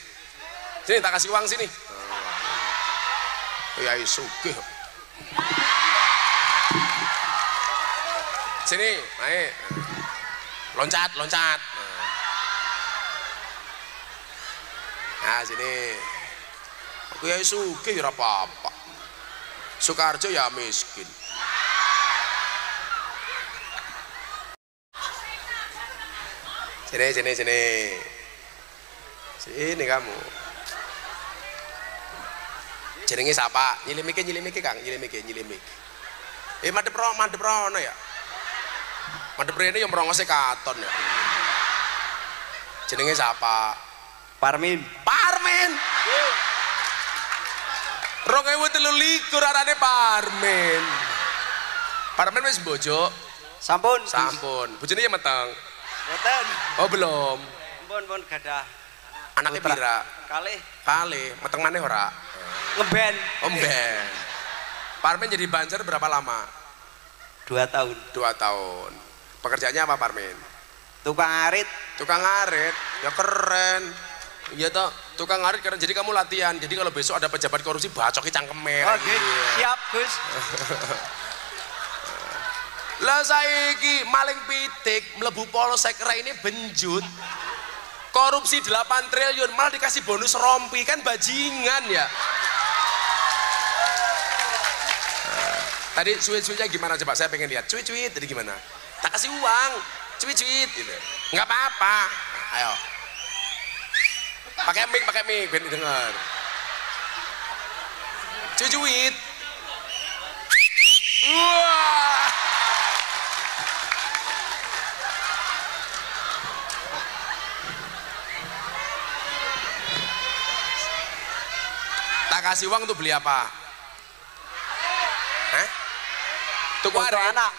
Sini tak kasih uang sini. Ya sugih. Sini, naik. Loncat. Nah, sini. Aku ya sugih ya ora apa-apa. Sukarjo ya miskin. Sini. Sini kamu. Jenenge siapa? Nyilimike Kang, nyilimike. Madhep rono ya. Madhep rene ya merongose katon ya. Jenenge siapa? Parmin. 2023 arane Parmin. Parmin wis bojo. Sampun. Bojone ya meteng. Boten. Oh, belum. Pun gadah. Anaknya pira? Kalih. Meteng maneh ora? Ngeben. Omben. Parmin jadi banser berapa lama? 2 tahun. 2 tahun. Pekerjaannya apa Parmin? Tukang arit. Tukang ngarit. Ya keren. Iya toh, tukang ngarit keren. Jadi kamu latihan. Jadi kalau besok ada pejabat korupsi bacoki cangkeme. Oke. Siap, Gus. Lah saiki maling pitik mlebu polsek ini benjut. Korupsi 8 triliun malah dikasih bonus rompi, kan bajingan ya. Tadi cuit-cuitnya gimana coba, saya pengen lihat. Cuit-cuit tadi gimana? Tak kasih uang, cuit-cuit gitu. Nggak apa-apa. Ayo. Pakai mic, biar didengar. Cuit-cuit. Wah. Tak kasih uang untuk beli apa? Untuk anak.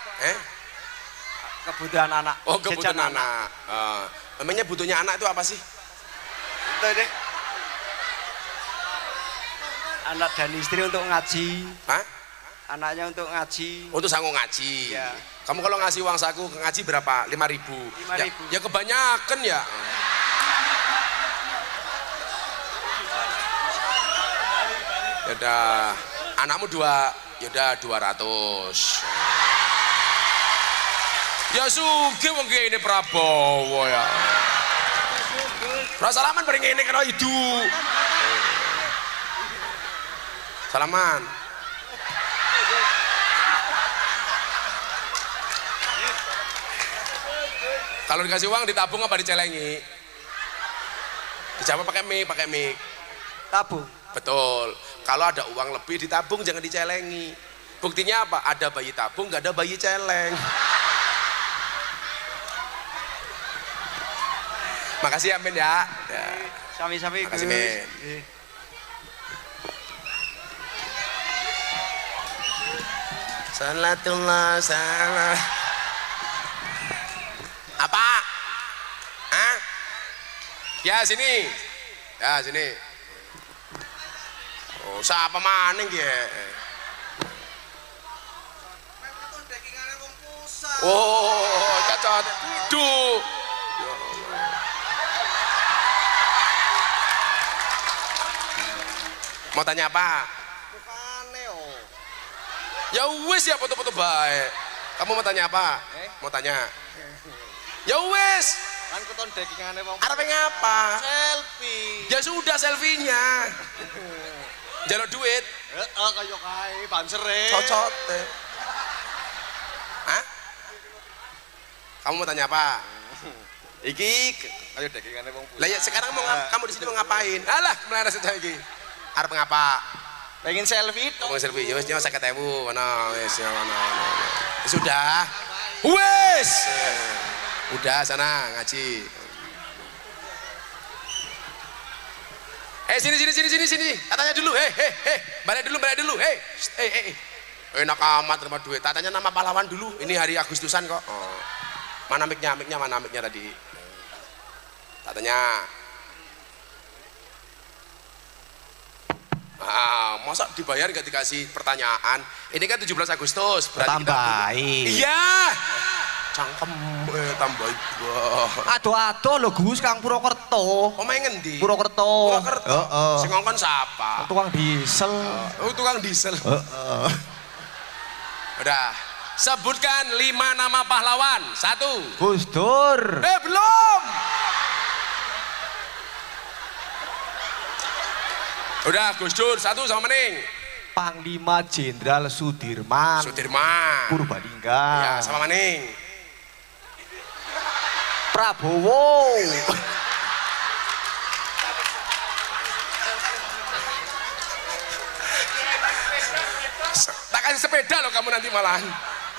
Kebutuhan anak. Oh, kebutuhan anak. Memangnya butuhnya anak itu apa sih? Itu deh. Anak dan istri untuk ngaji. Hah? Anaknya untuk ngaji. Untuk sanggup ngaji. Ya. Kamu kalau ngasih uang saku ke ngaji berapa? 5.000. 5.000. Ya kebanyakan ya. Yaudah, anakmu 2, yaudah 200. Ya sugih wong ini Prabowo ya. Ora salaman bareng ngene karo idu. Salaman. Kalau dikasih uang ditabung apa dicelengi? Dijawab pakai mic. Tabung. Betul. Kalau ada uang lebih ditabung, jangan dicelengi. Buktinya apa? Ada bayi tabung, nggak ada bayi celeng. Makasih ya Min ya. Sami-sami Gus. Makasih Min. Salatullah salam. Apa? Hah? Ya sini. Ya sini. Oh, siapa maning ya? Oh, cacat. Duh. Mau tanya apa? Bukane oh. Ya wis ya foto-foto baik. Kamu mau tanya apa? Mau tanya. Ya wis. Kan keton dekingane wong. Arep ngapa? Selfie. Ya sudah selfie-nya. Jaluk duit. Heeh, kaya kae bansere. Cocote. Hah? Kamu mau tanya apa? Iki kaya dekingane wong. Lah ya sekarang mau kamu di sini mau ngapain? Alah, melaras saja iki. Arep ngapa? Pengen selfie Mau selfie, ya wis 50.000 ngono, wis ya ngono. Sudah. Wis. Udah sana ngaji. Sini. Katanya dulu, balik dulu, Enak amat terima duit. Tatanya nama pahlawan dulu. Ini hari Agustusan kok. Oh. Mana mic-nya tadi. Tatanya. Masa dibayar gak dikasih pertanyaan? Ini kan 17 Agustus. Tambahin. Iya. Cangkem tambahin. Ado-ado lho Gus, Kang Purwokerto. Omahe ngendi? Purwokerto. Purwokerto. Heeh. Sing ngongkon sapa? Tukang diesel. Oh, tukang diesel. Heeh. Udah. Sebutkan 5 nama pahlawan. 1. Gus Dur. Belum. Udah Gus Dur, satu sama Maning. Panglima Jenderal Sudirman. Sudirman. Purbalingga. Ya, sama Maning. Prabowo. Tak kasih sepeda loh kamu nanti malahan.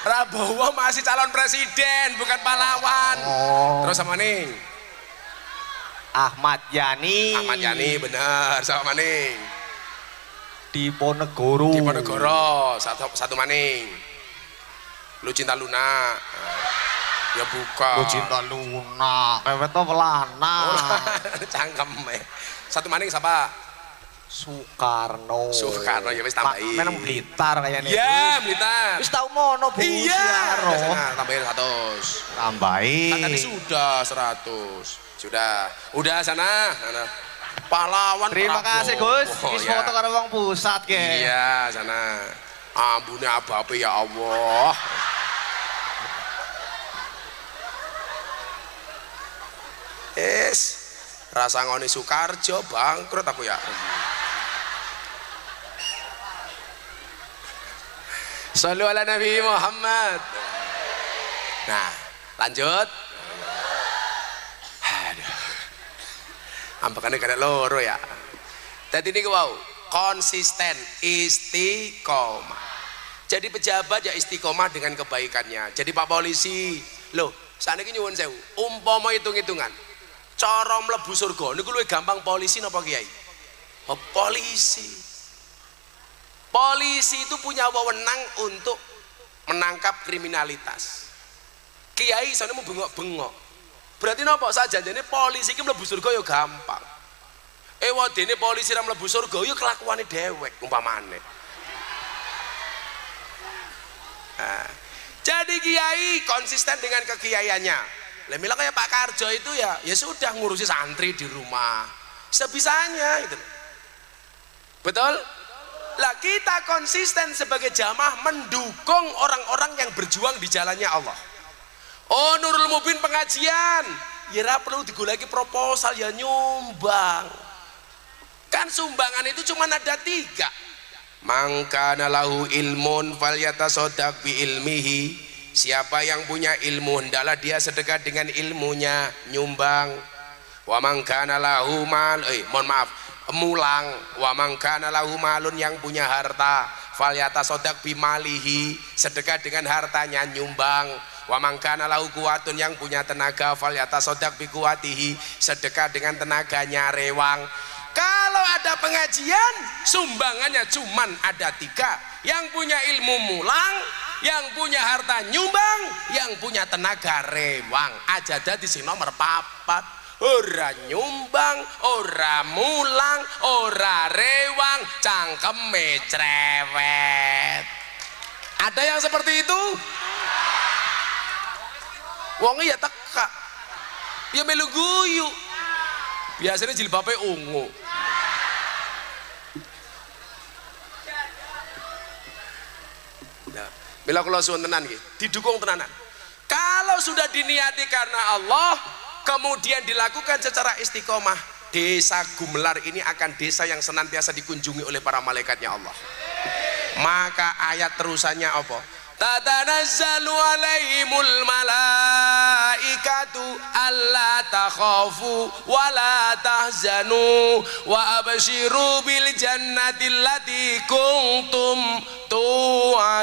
Prabowo masih calon presiden, bukan pahlawan. Oh. Terus sama Maning. Ahmad Yani. Ahmad Yani benar, sama Maning. Diponegoro. Diponegoro, satu Maning. Lu cinta Luna. Ya buka. Lu cinta Luna. Kewet to pelana. Cangkem. Satu Maning siapa? Soekarno. Soekarno ya wis tambahi. Meneng Blitar kayaknya. Iya, Blitar. Wis tau mono Bu. Iya. Siaro. Nah, tambahin 100. Tambahin. Kan tadi sudah 100. Sudah. Udah sana. Pahlawan. Terima kasih Gus. Wis ya. foto karo wong pusat ke. Iya, sana. Ambune abape ya Allah. Rasa ngoni Soekarjo bangkrut aku ya. Shallu ala Nabi Muhammad. Nah, lanjut. Aduh. Ampakane kada loro ya. Dadi niku wau, konsisten, istiqomah. Jadi pejabat ya istiqomah dengan kebaikannya. Jadi Pak Polisi, loh, sakniki nyuwun sewu, umpama hitung-hitungan. Cara mlebu surga niku luwih gampang polisi napa kiai? Oh, polisi. Polisi itu punya wewenang untuk menangkap kriminalitas. Kiai soalnya mau bengok-bengok. Berarti napa sajanjane polisi iki mlebu surga ya gampang. Wadene polisi ra mlebu surga ya kelakuane dewek umpamane. Nah, jadi kiai konsisten dengan kekiaiannya. Lah mila kayak Pak Karjo itu ya sudah ngurusi santri di rumah sebisanya gitu. Betul? Lah kita konsisten sebagai jamaah mendukung orang-orang yang berjuang di jalannya Allah. Oh, Nurul Mubin pengajian, ya ra perlu digoleki proposal ya nyumbang. Kan sumbangan itu cuma ada 3. Mangkana lahu ilmun falyatasaddaq bi ilmihi. Siapa yang punya ilmu hendaklah dia sedekah dengan ilmunya, nyumbang. Wa mangkana lahu mal, mulang. Wa mangkana lahu malun, yang punya harta, falyatasaddaq bi malihi, sedekah dengan hartanya, nyumbang. Wa mangkana lahu kuwatun, yang punya tenaga, falyatasaddaq bi kuwatihi, sedekah dengan tenaganya, rewang. Kalau ada pengajian, sumbangannya cuman ada 3. Yang punya ilmu mulang, yang punya harta nyumbang, yang punya tenaga rewang. Aja dadi sing nomor 4. Ora nyumbang, ora mulang, ora rewang, cangkeme cerewet. Ada yang seperti itu? Wong ya teka. Ya melu guyu. Biasanya jilbabe ungu. Bila kalau suwun tenan nggih, didukung tenanan. Kalau sudah diniati karena Allah, kemudian dilakukan secara istiqomah, desa Gumelar ini akan desa yang senantiasa dikunjungi oleh para malaikatnya Allah. Maka ayat terusannya apa? Tatanazzalu alaihimul malaikatu alla takhafu wa la tahzanu wa abshiru bil jannati allati kuntum tu'adun.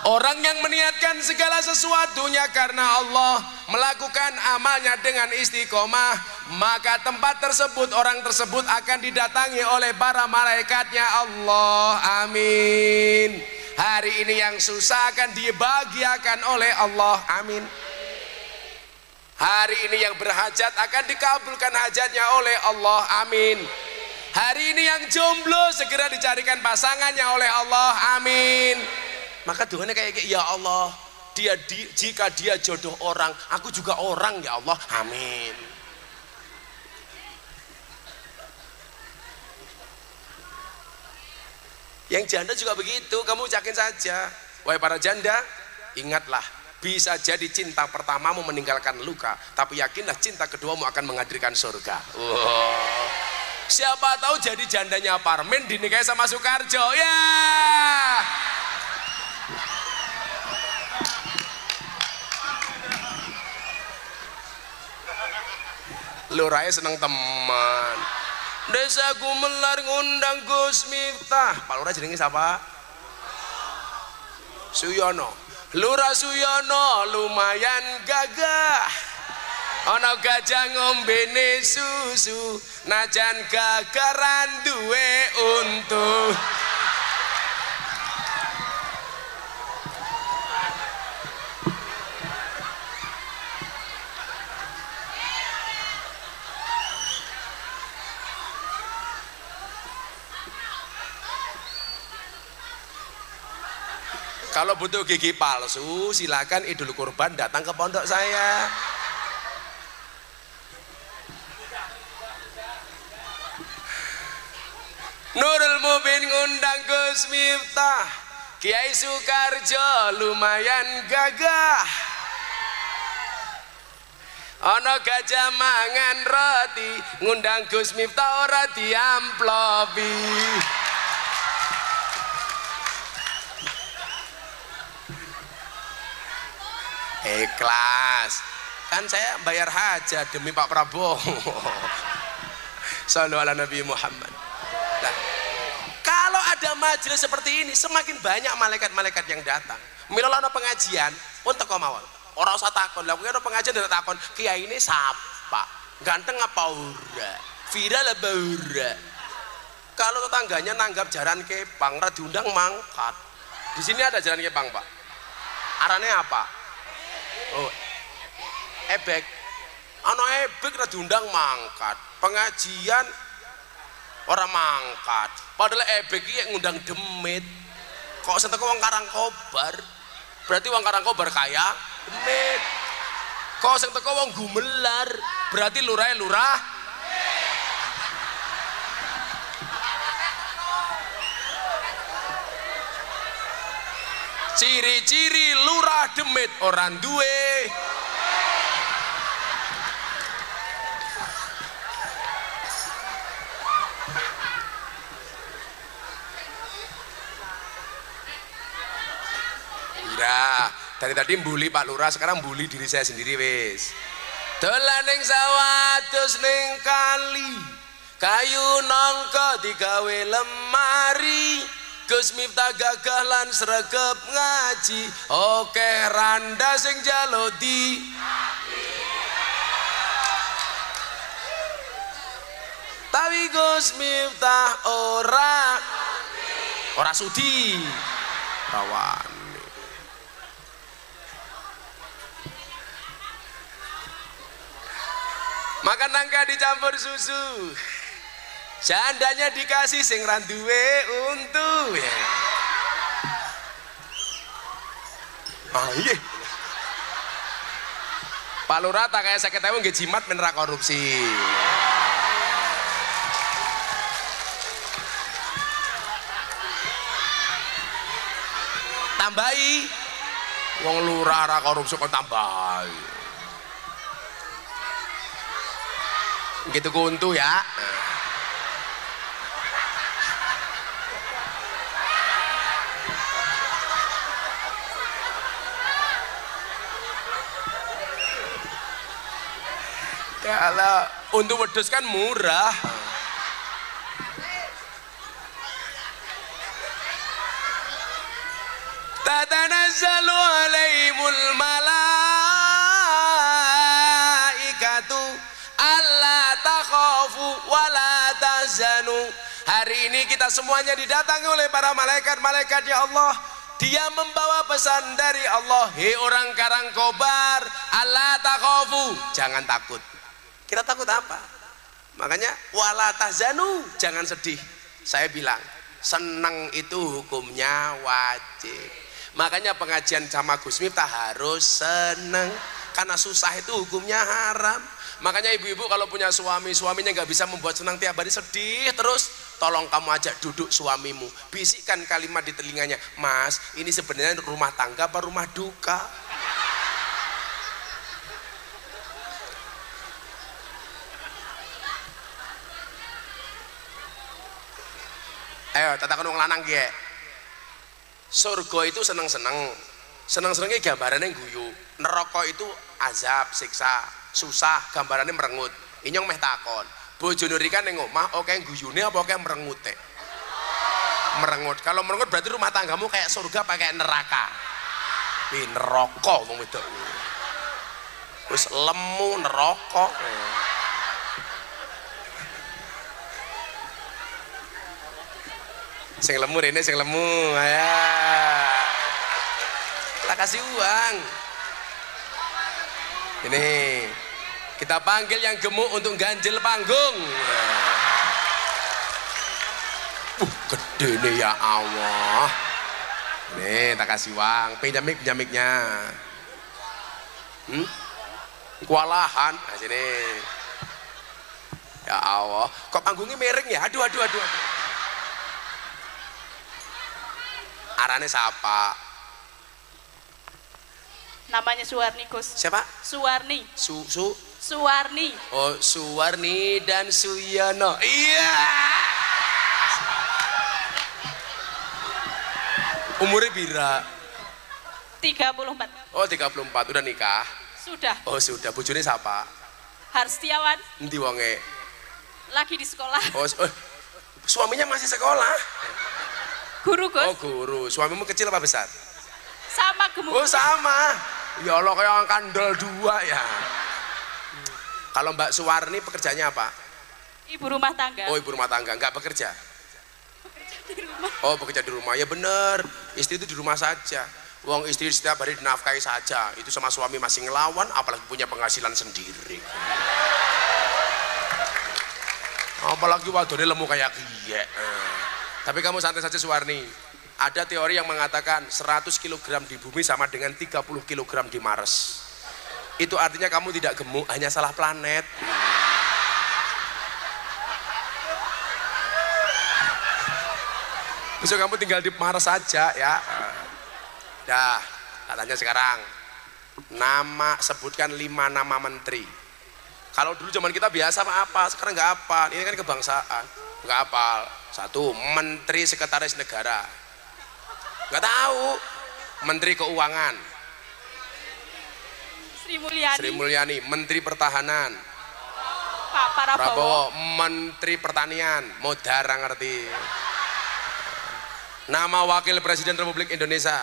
Orang yang meniatkan segala sesuatunya karena Allah, melakukan amalnya dengan istiqomah, maka tempat tersebut, orang tersebut akan didatangi oleh para malaikatnya Allah. Amin. Hari ini yang susah akan dibahagiakan oleh Allah. Amin. Hari ini yang berhajat akan dikabulkan hajatnya oleh Allah. Amin. Hari ini yang jomblo segera dicarikan pasangannya oleh Allah. Amin. Maka doanya kayak ya Allah, jika dia jodoh orang, aku juga orang ya Allah. Amin. Yang janda juga begitu, kamu yakin saja. Wahai para janda, ingatlah Bisa jadi cinta pertamamu meninggalkan luka, tapi yakinlah cinta keduamu akan menghadirkan surga. Wow. Siapa tahu jadi jandanya Parmin dinikahi sama Soekarjo ya. Lurahnya seneng teman. Desa Gumelar ngundang Gus Miftah. Pak Lurah jenenge siapa? Suyono. Lurah Suyono lumayan gagah. Ana gajah ngombene susu, najan gagaran duwe untu. Kalau butuh gigi palsu, silakan Idul Kurban datang ke pondok saya. Nurul Mubin ngundang Gus Miftah, Kiai Soekarjo lumayan gagah. Ono gajah mangan roti, ngundang Gus Miftah ora diamplopi. Ikhlas, kan saya bayar hajat demi Pak Prabowo. Sallu ala Nabi Muhammad. Nah, kalau ada majelis seperti ini, semakin banyak malaikat-malaikat yang datang. Mila ana pengajian pun teko mawon. Ora usah takon. Lah kuwi ana pengajian ndak takon, kiai ini sapa? Ganteng apa ora? Viral apa ora? Kalau tetangganya nanggap jaran kepang, ora diundang mangkat. Di sini ada jaran kepang, Pak. Arane apa? Oh, ebek. Ana ebek ora diundang mangkat. Pengajian orang mangkat, padahal ebek iki ngundang demit. Kok senteko wong Karangkobar, berarti wong Karangkobar kaya demit. Kok senteko wong Gumelar, berarti lurah. Ciri-ciri lurah demit orang duwe. Dari tadi mbuli Pak Lurah, sekarang mbuli diri saya sendiri wis. Dolan ning sawah terus ning kali, kayu nangka digawe lemari. Gus Miftah gagah lan sregep ngaji, oke randa sing jalodi. Tapi Gus Miftah ora sudi. Rawan. Makan nangka dicampur susu, jandanya dikasih sing randuwe untu ya. Iya. Pak Lurah tak kayak saya ketemu nggih jimat men ra korupsi. Tambahi wong lurah ra korupsi kok tambahi. Gitu kuntu ya. Kalau untuk wedhus kan murah. Tatanazzalu alaihimul malaikatu alla takhafu wala tahzanu. Hari ini kita semuanya didatangi oleh para malaikat-malaikat ya Allah. Dia membawa pesan dari Allah. Hei orang Karangkobar, alla takhafu, jangan takut. Kita takut apa? Makanya wala tahzanu, jangan sedih. Saya bilang, senang itu hukumnya wajib. Makanya pengajian sama Gus Miftah harus senang, karena susah itu hukumnya haram. Makanya ibu-ibu kalau punya suami, suaminya nggak bisa membuat senang tiap hari, sedih terus, tolong kamu ajak duduk suamimu, bisikkan kalimat di telinganya, Mas, ini sebenarnya rumah tangga apa rumah duka? Ayo, tak takon wong lanang ki. Surga itu seneng-seneng. Seneng-senengnya gambarannya guyu. Neraka itu azab, siksa, susah, gambarannya merengut. Inyong meh takon. Bojone Rika ning omah oke guyune apa oke merengute? Merengut. Kalau merengut berarti rumah tanggamu kayak surga pakai neraka. Ih, neraka wong wedok. Wis lemu neraka. Sing lemu rene sing lemu. Aya. Tak kasih uang. Ini kita panggil yang gemuk untuk ganjel panggung. Gede nih ya Allah. Nih tak kasih uang. Pinjam miknya. Kewalahan. Nah, sini. Ya Allah. Kok panggungnya miring ya? Aduh. Arane siapa? Namanya Suwarni, Gus. Siapa? Suwarni. Suwarni. Oh, Suwarni dan Suyono. Iya. Umurnya bira? 34. Oh, 34. Udah nikah? Sudah. Oh, sudah. Bojone siapa? Harstiawan. Endi wonge? Lagi di sekolah. Oh, suaminya masih sekolah? Guru, Gus. Oh, guru. Suamimu kecil apa besar? Sama gemuk. Oh, sama. Ya Allah, kayak kandel dua ya. Kalau Mbak Suwarni pekerjaannya apa? Ibu rumah tangga. Oh, ibu rumah tangga, nggak bekerja? Bekerja di rumah. Oh, bekerja di rumah. Ya bener, istri itu di rumah saja. Wong istri setiap hari dinafkahi saja. Itu sama suami masih ngelawan, apalagi punya penghasilan sendiri. Apalagi wadone lemu kayak kiye. Tapi kamu santai saja Suwarni. Ada teori yang mengatakan 100 kg di bumi sama dengan 30 kg di Mars. Itu artinya kamu tidak gemuk, hanya salah planet. Besok kamu tinggal di Mars saja ya. Dah, katanya sekarang. Sebutkan 5 nama menteri. Kalau dulu zaman kita biasa apa? Sekarang nggak apa. Ini kan kebangsaan. Nggak hafal. 1, Menteri Sekretaris Negara. Nggak tahu. Menteri Keuangan. Sri Mulyani. Menteri Pertahanan. Pak Prabowo. Menteri Pertanian. Modar ngerti. Nama Wakil Presiden Republik Indonesia.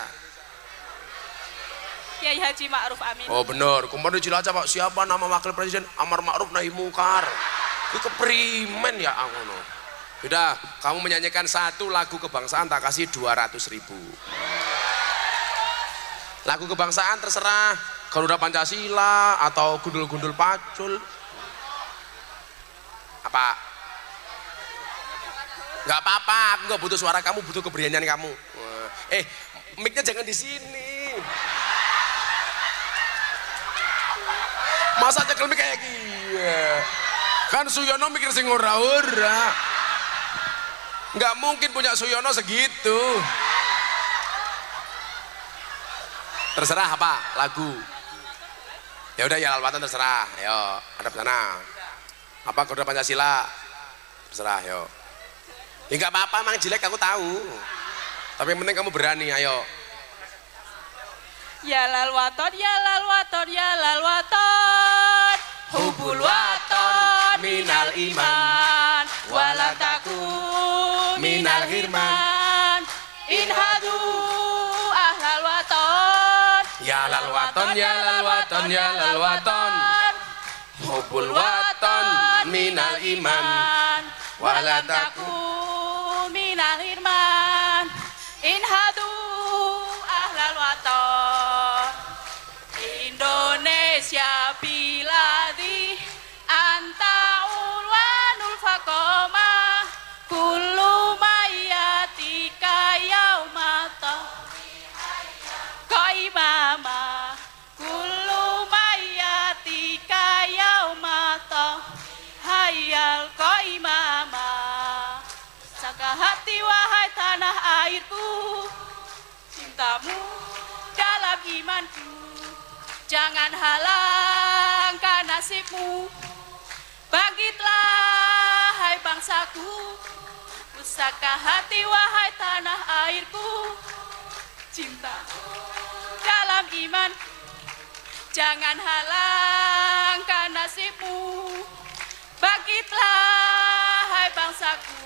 Kiai Haji Ma'ruf Amin. Oh benar, kemarin di Cilacap Pak, siapa nama Wakil Presiden? Amar Ma'ruf Nahi Mungkar. Itu keprimen ya ngono. Sudah, kamu menyanyikan 1 lagu kebangsaan tak kasih 200.000. Lagu kebangsaan terserah, Garuda Pancasila atau gundul-gundul pacul. Apa? Gak apa-apa, aku gak butuh suara kamu, butuh keberanian kamu. Mic-nya jangan di sini. Masa nyekel mic kayak gini? Kan Suyono mikir sing ora-ora. Nggak mungkin punya Suyono segitu. Terserah apa lagu. Ya udah ya Lalwatan terserah. Yo, hadap sana. Apa Garuda Pancasila? Terserah, yo. Ya nggak apa-apa, emang jelek aku tahu. Tapi yang penting kamu berani, ayo. Ya lalwaton, ya lalwaton, ya lalwaton. Hubul waton minal iman, walataku minal hirman. Inhadu ahlal waton. Ya lalwaton, ya lalwaton, ya lalwaton. Hubul waton minal iman, walataku minal hirman. Inhadu ahlal waton. Indonesia biladi anta ulwanul faqoma kullu mayatika yaumata qaimama kullu mayatika yaumata hayal qaimama. Saka hati wahai tanah airku, cintamu dalam imanku. Jangan halangkan nasibmu. Bangkitlah hai bangsaku, Pusaka hati wahai tanah airku, cinta dalam iman, jangan halangkan nasibmu, bangkitlah hai bangsaku.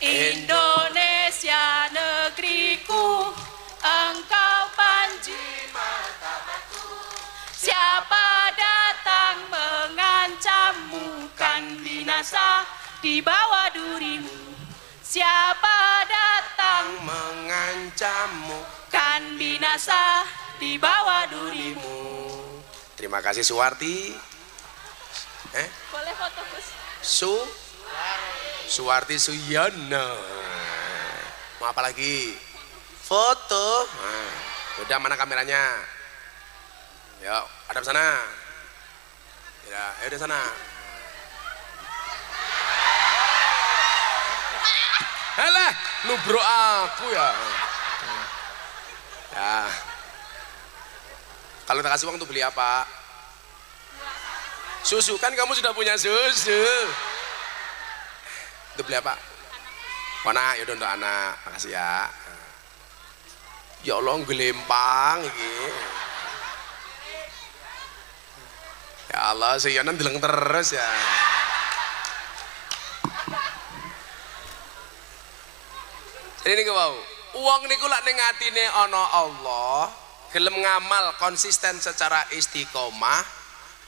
Indonesia negeriku, engkau panji martabatku. Siapa datang mengancammu, kan binasa di bawah durimu. Siapa datang mengancammu, kan binasa di bawah durimu. Terima kasih Suwarti. Boleh foto Gus? Suwarti Suyono. Mau apa lagi? Foto. Udah, mana kameranya? Yuk, hadap sana. Ya, udah sana. Alah, nubro aku ya. Ya. Kalau tak kasih uang tuh beli apa? Susu, kan kamu sudah punya susu. Itu beli apa? Mana? Yaudah untuk anak. Makasih ya. Ya Allah, gelempang iki. Ya Allah, si Yonan bilang terus ya. Jadi ini mau uang niku lak ning atine ana Allah, gelem ngamal konsisten secara istiqomah,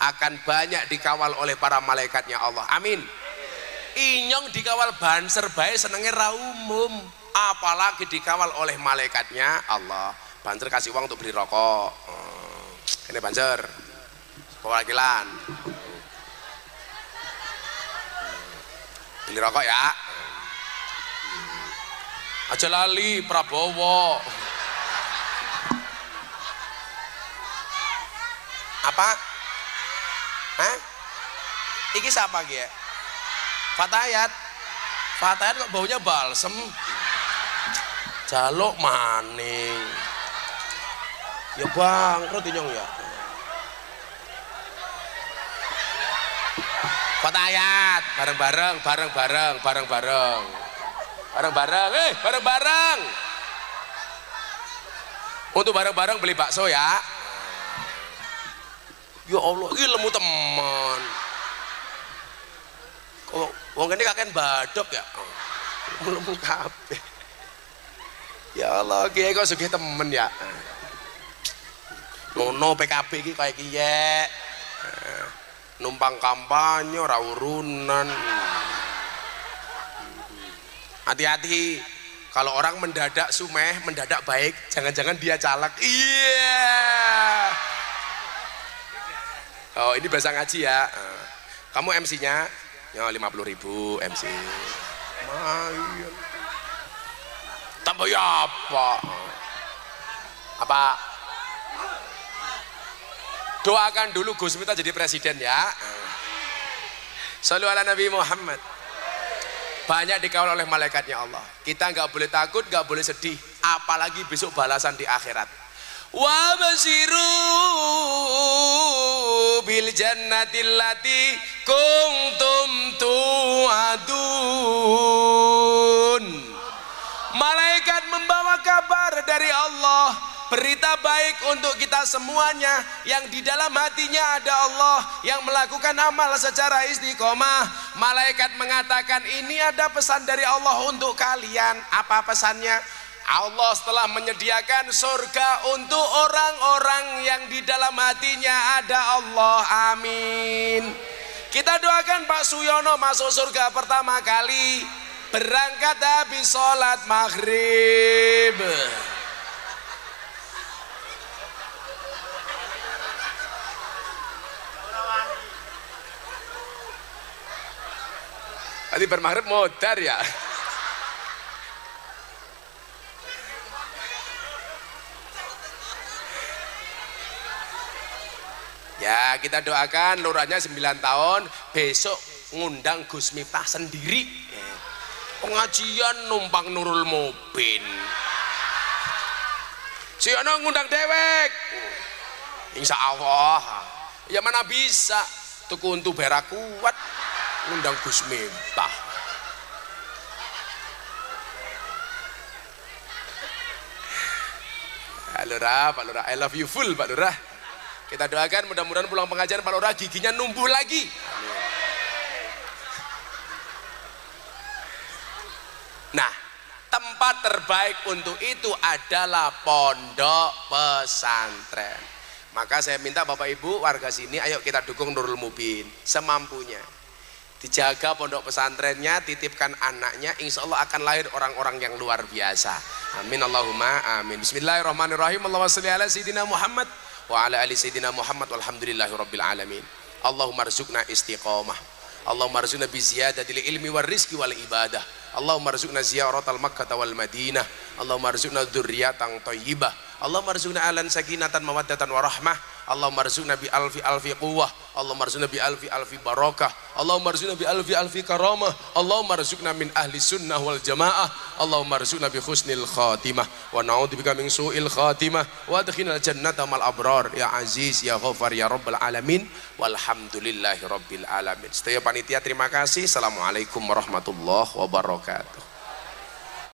akan banyak dikawal oleh para malaikatnya Allah. Amin. Inyong dikawal banser bae senenge ra umum, apalagi dikawal oleh malaikatnya Allah. Banser kasih uang untuk beli rokok. Ini banser perwakilan beli rokok ya. Aja lali Prabowo. Apa? Hah? Iki siapa ki ya? Fatayat. Fatayat kok baunya balsem. Jaluk maning. Ya bangkrut inyong ya. Fatayat, bareng-bareng. Bareng-bareng. Untuk bareng-bareng beli bakso ya. Ya Allah, ini lemu teman. Kok wong ini kakek badok ya? Lemu kabeh. Ya Allah, kiye kok sugih temen ya. Nono PKB iki kaya kiye. Numpang kampanye ora urunan. Hati-hati, kalau orang mendadak sumeh, mendadak baik, jangan-jangan dia caleg. Iya. Oh, ini bahasa ngaji ya. Kamu MC-nya? Ya 50.000 MC. Lumayan. Tambah ya apa? Apa? Doakan dulu Gus Miftah jadi presiden ya. Shallu ala Nabi Muhammad. Banyak dikawal oleh malaikatnya Allah. Kita nggak boleh takut, nggak boleh sedih, apalagi besok balasan di akhirat. Wa basiru bil jannatil lati kuntum tu'adun. Malaikat membawa kabar dari Allah, berita baik untuk kita semuanya. Yang di dalam hatinya ada Allah, yang melakukan amal secara istiqomah. Malaikat mengatakan, ini ada pesan dari Allah untuk kalian. Apa pesannya? Allah setelah menyediakan surga untuk orang-orang yang di dalam hatinya ada Allah. Amin. Kita doakan Pak Suyono masuk surga pertama kali, berangkat habis sholat maghrib. Tadi bermaghrib modar ya. Ya, kita doakan lurahnya 9 tahun, besok ngundang Gus Miftah sendiri. Pengajian numpang Nurul Mubin. Si ana ngundang dewek. Insya Allah. Ya mana bisa tuku untuk berak kuat ngundang Gus Miftah. Pak Lurah, I love you full Pak Lurah. Kita doakan mudah-mudahan pulang pengajian Pak Lurah giginya numbuh lagi. Nah, tempat terbaik untuk itu adalah pondok pesantren. Maka saya minta Bapak Ibu warga sini, ayo kita dukung Nurul Mubin semampunya. Dijaga pondok pesantrennya, titipkan anaknya, insya Allah akan lahir orang-orang yang luar biasa. Amin Allahumma amin. Bismillahirrahmanirrahim. Allahumma sholli ala sayyidina Muhammad wa ala ali sayyidina Muhammad walhamdulillahi rabbil alamin. Allahumma rzuqna istiqamah. Allahumma rzuqna bi ziyadatil ilmi war rizqi wal ibadah. Allahumma rzuqna ziyaratal Makkah wal Madinah. Allahumma rzuqna dzurriyyatan thayyibah. Allahumma rzuqna alan sakinatan mawaddatan warahmah. Allahumma rzuqna bi alfi alfi quwwah. Allahumma rzuqna bi alfi alfi barakah. Allahumma rzuqna bi alfi alfi karamah. Allahumma rzuqna min ahli sunnah wal jamaah. Allahumma rzuqna bi husnil khatimah wa na'udzubika min su'il khatimah wa adkhilnal jannata mal abrar ya aziz ya ghafar ya rabbal alamin walhamdulillahi rabbil alamin. Setia panitia terima kasih. Assalamualaikum warahmatullahi wabarakatuh.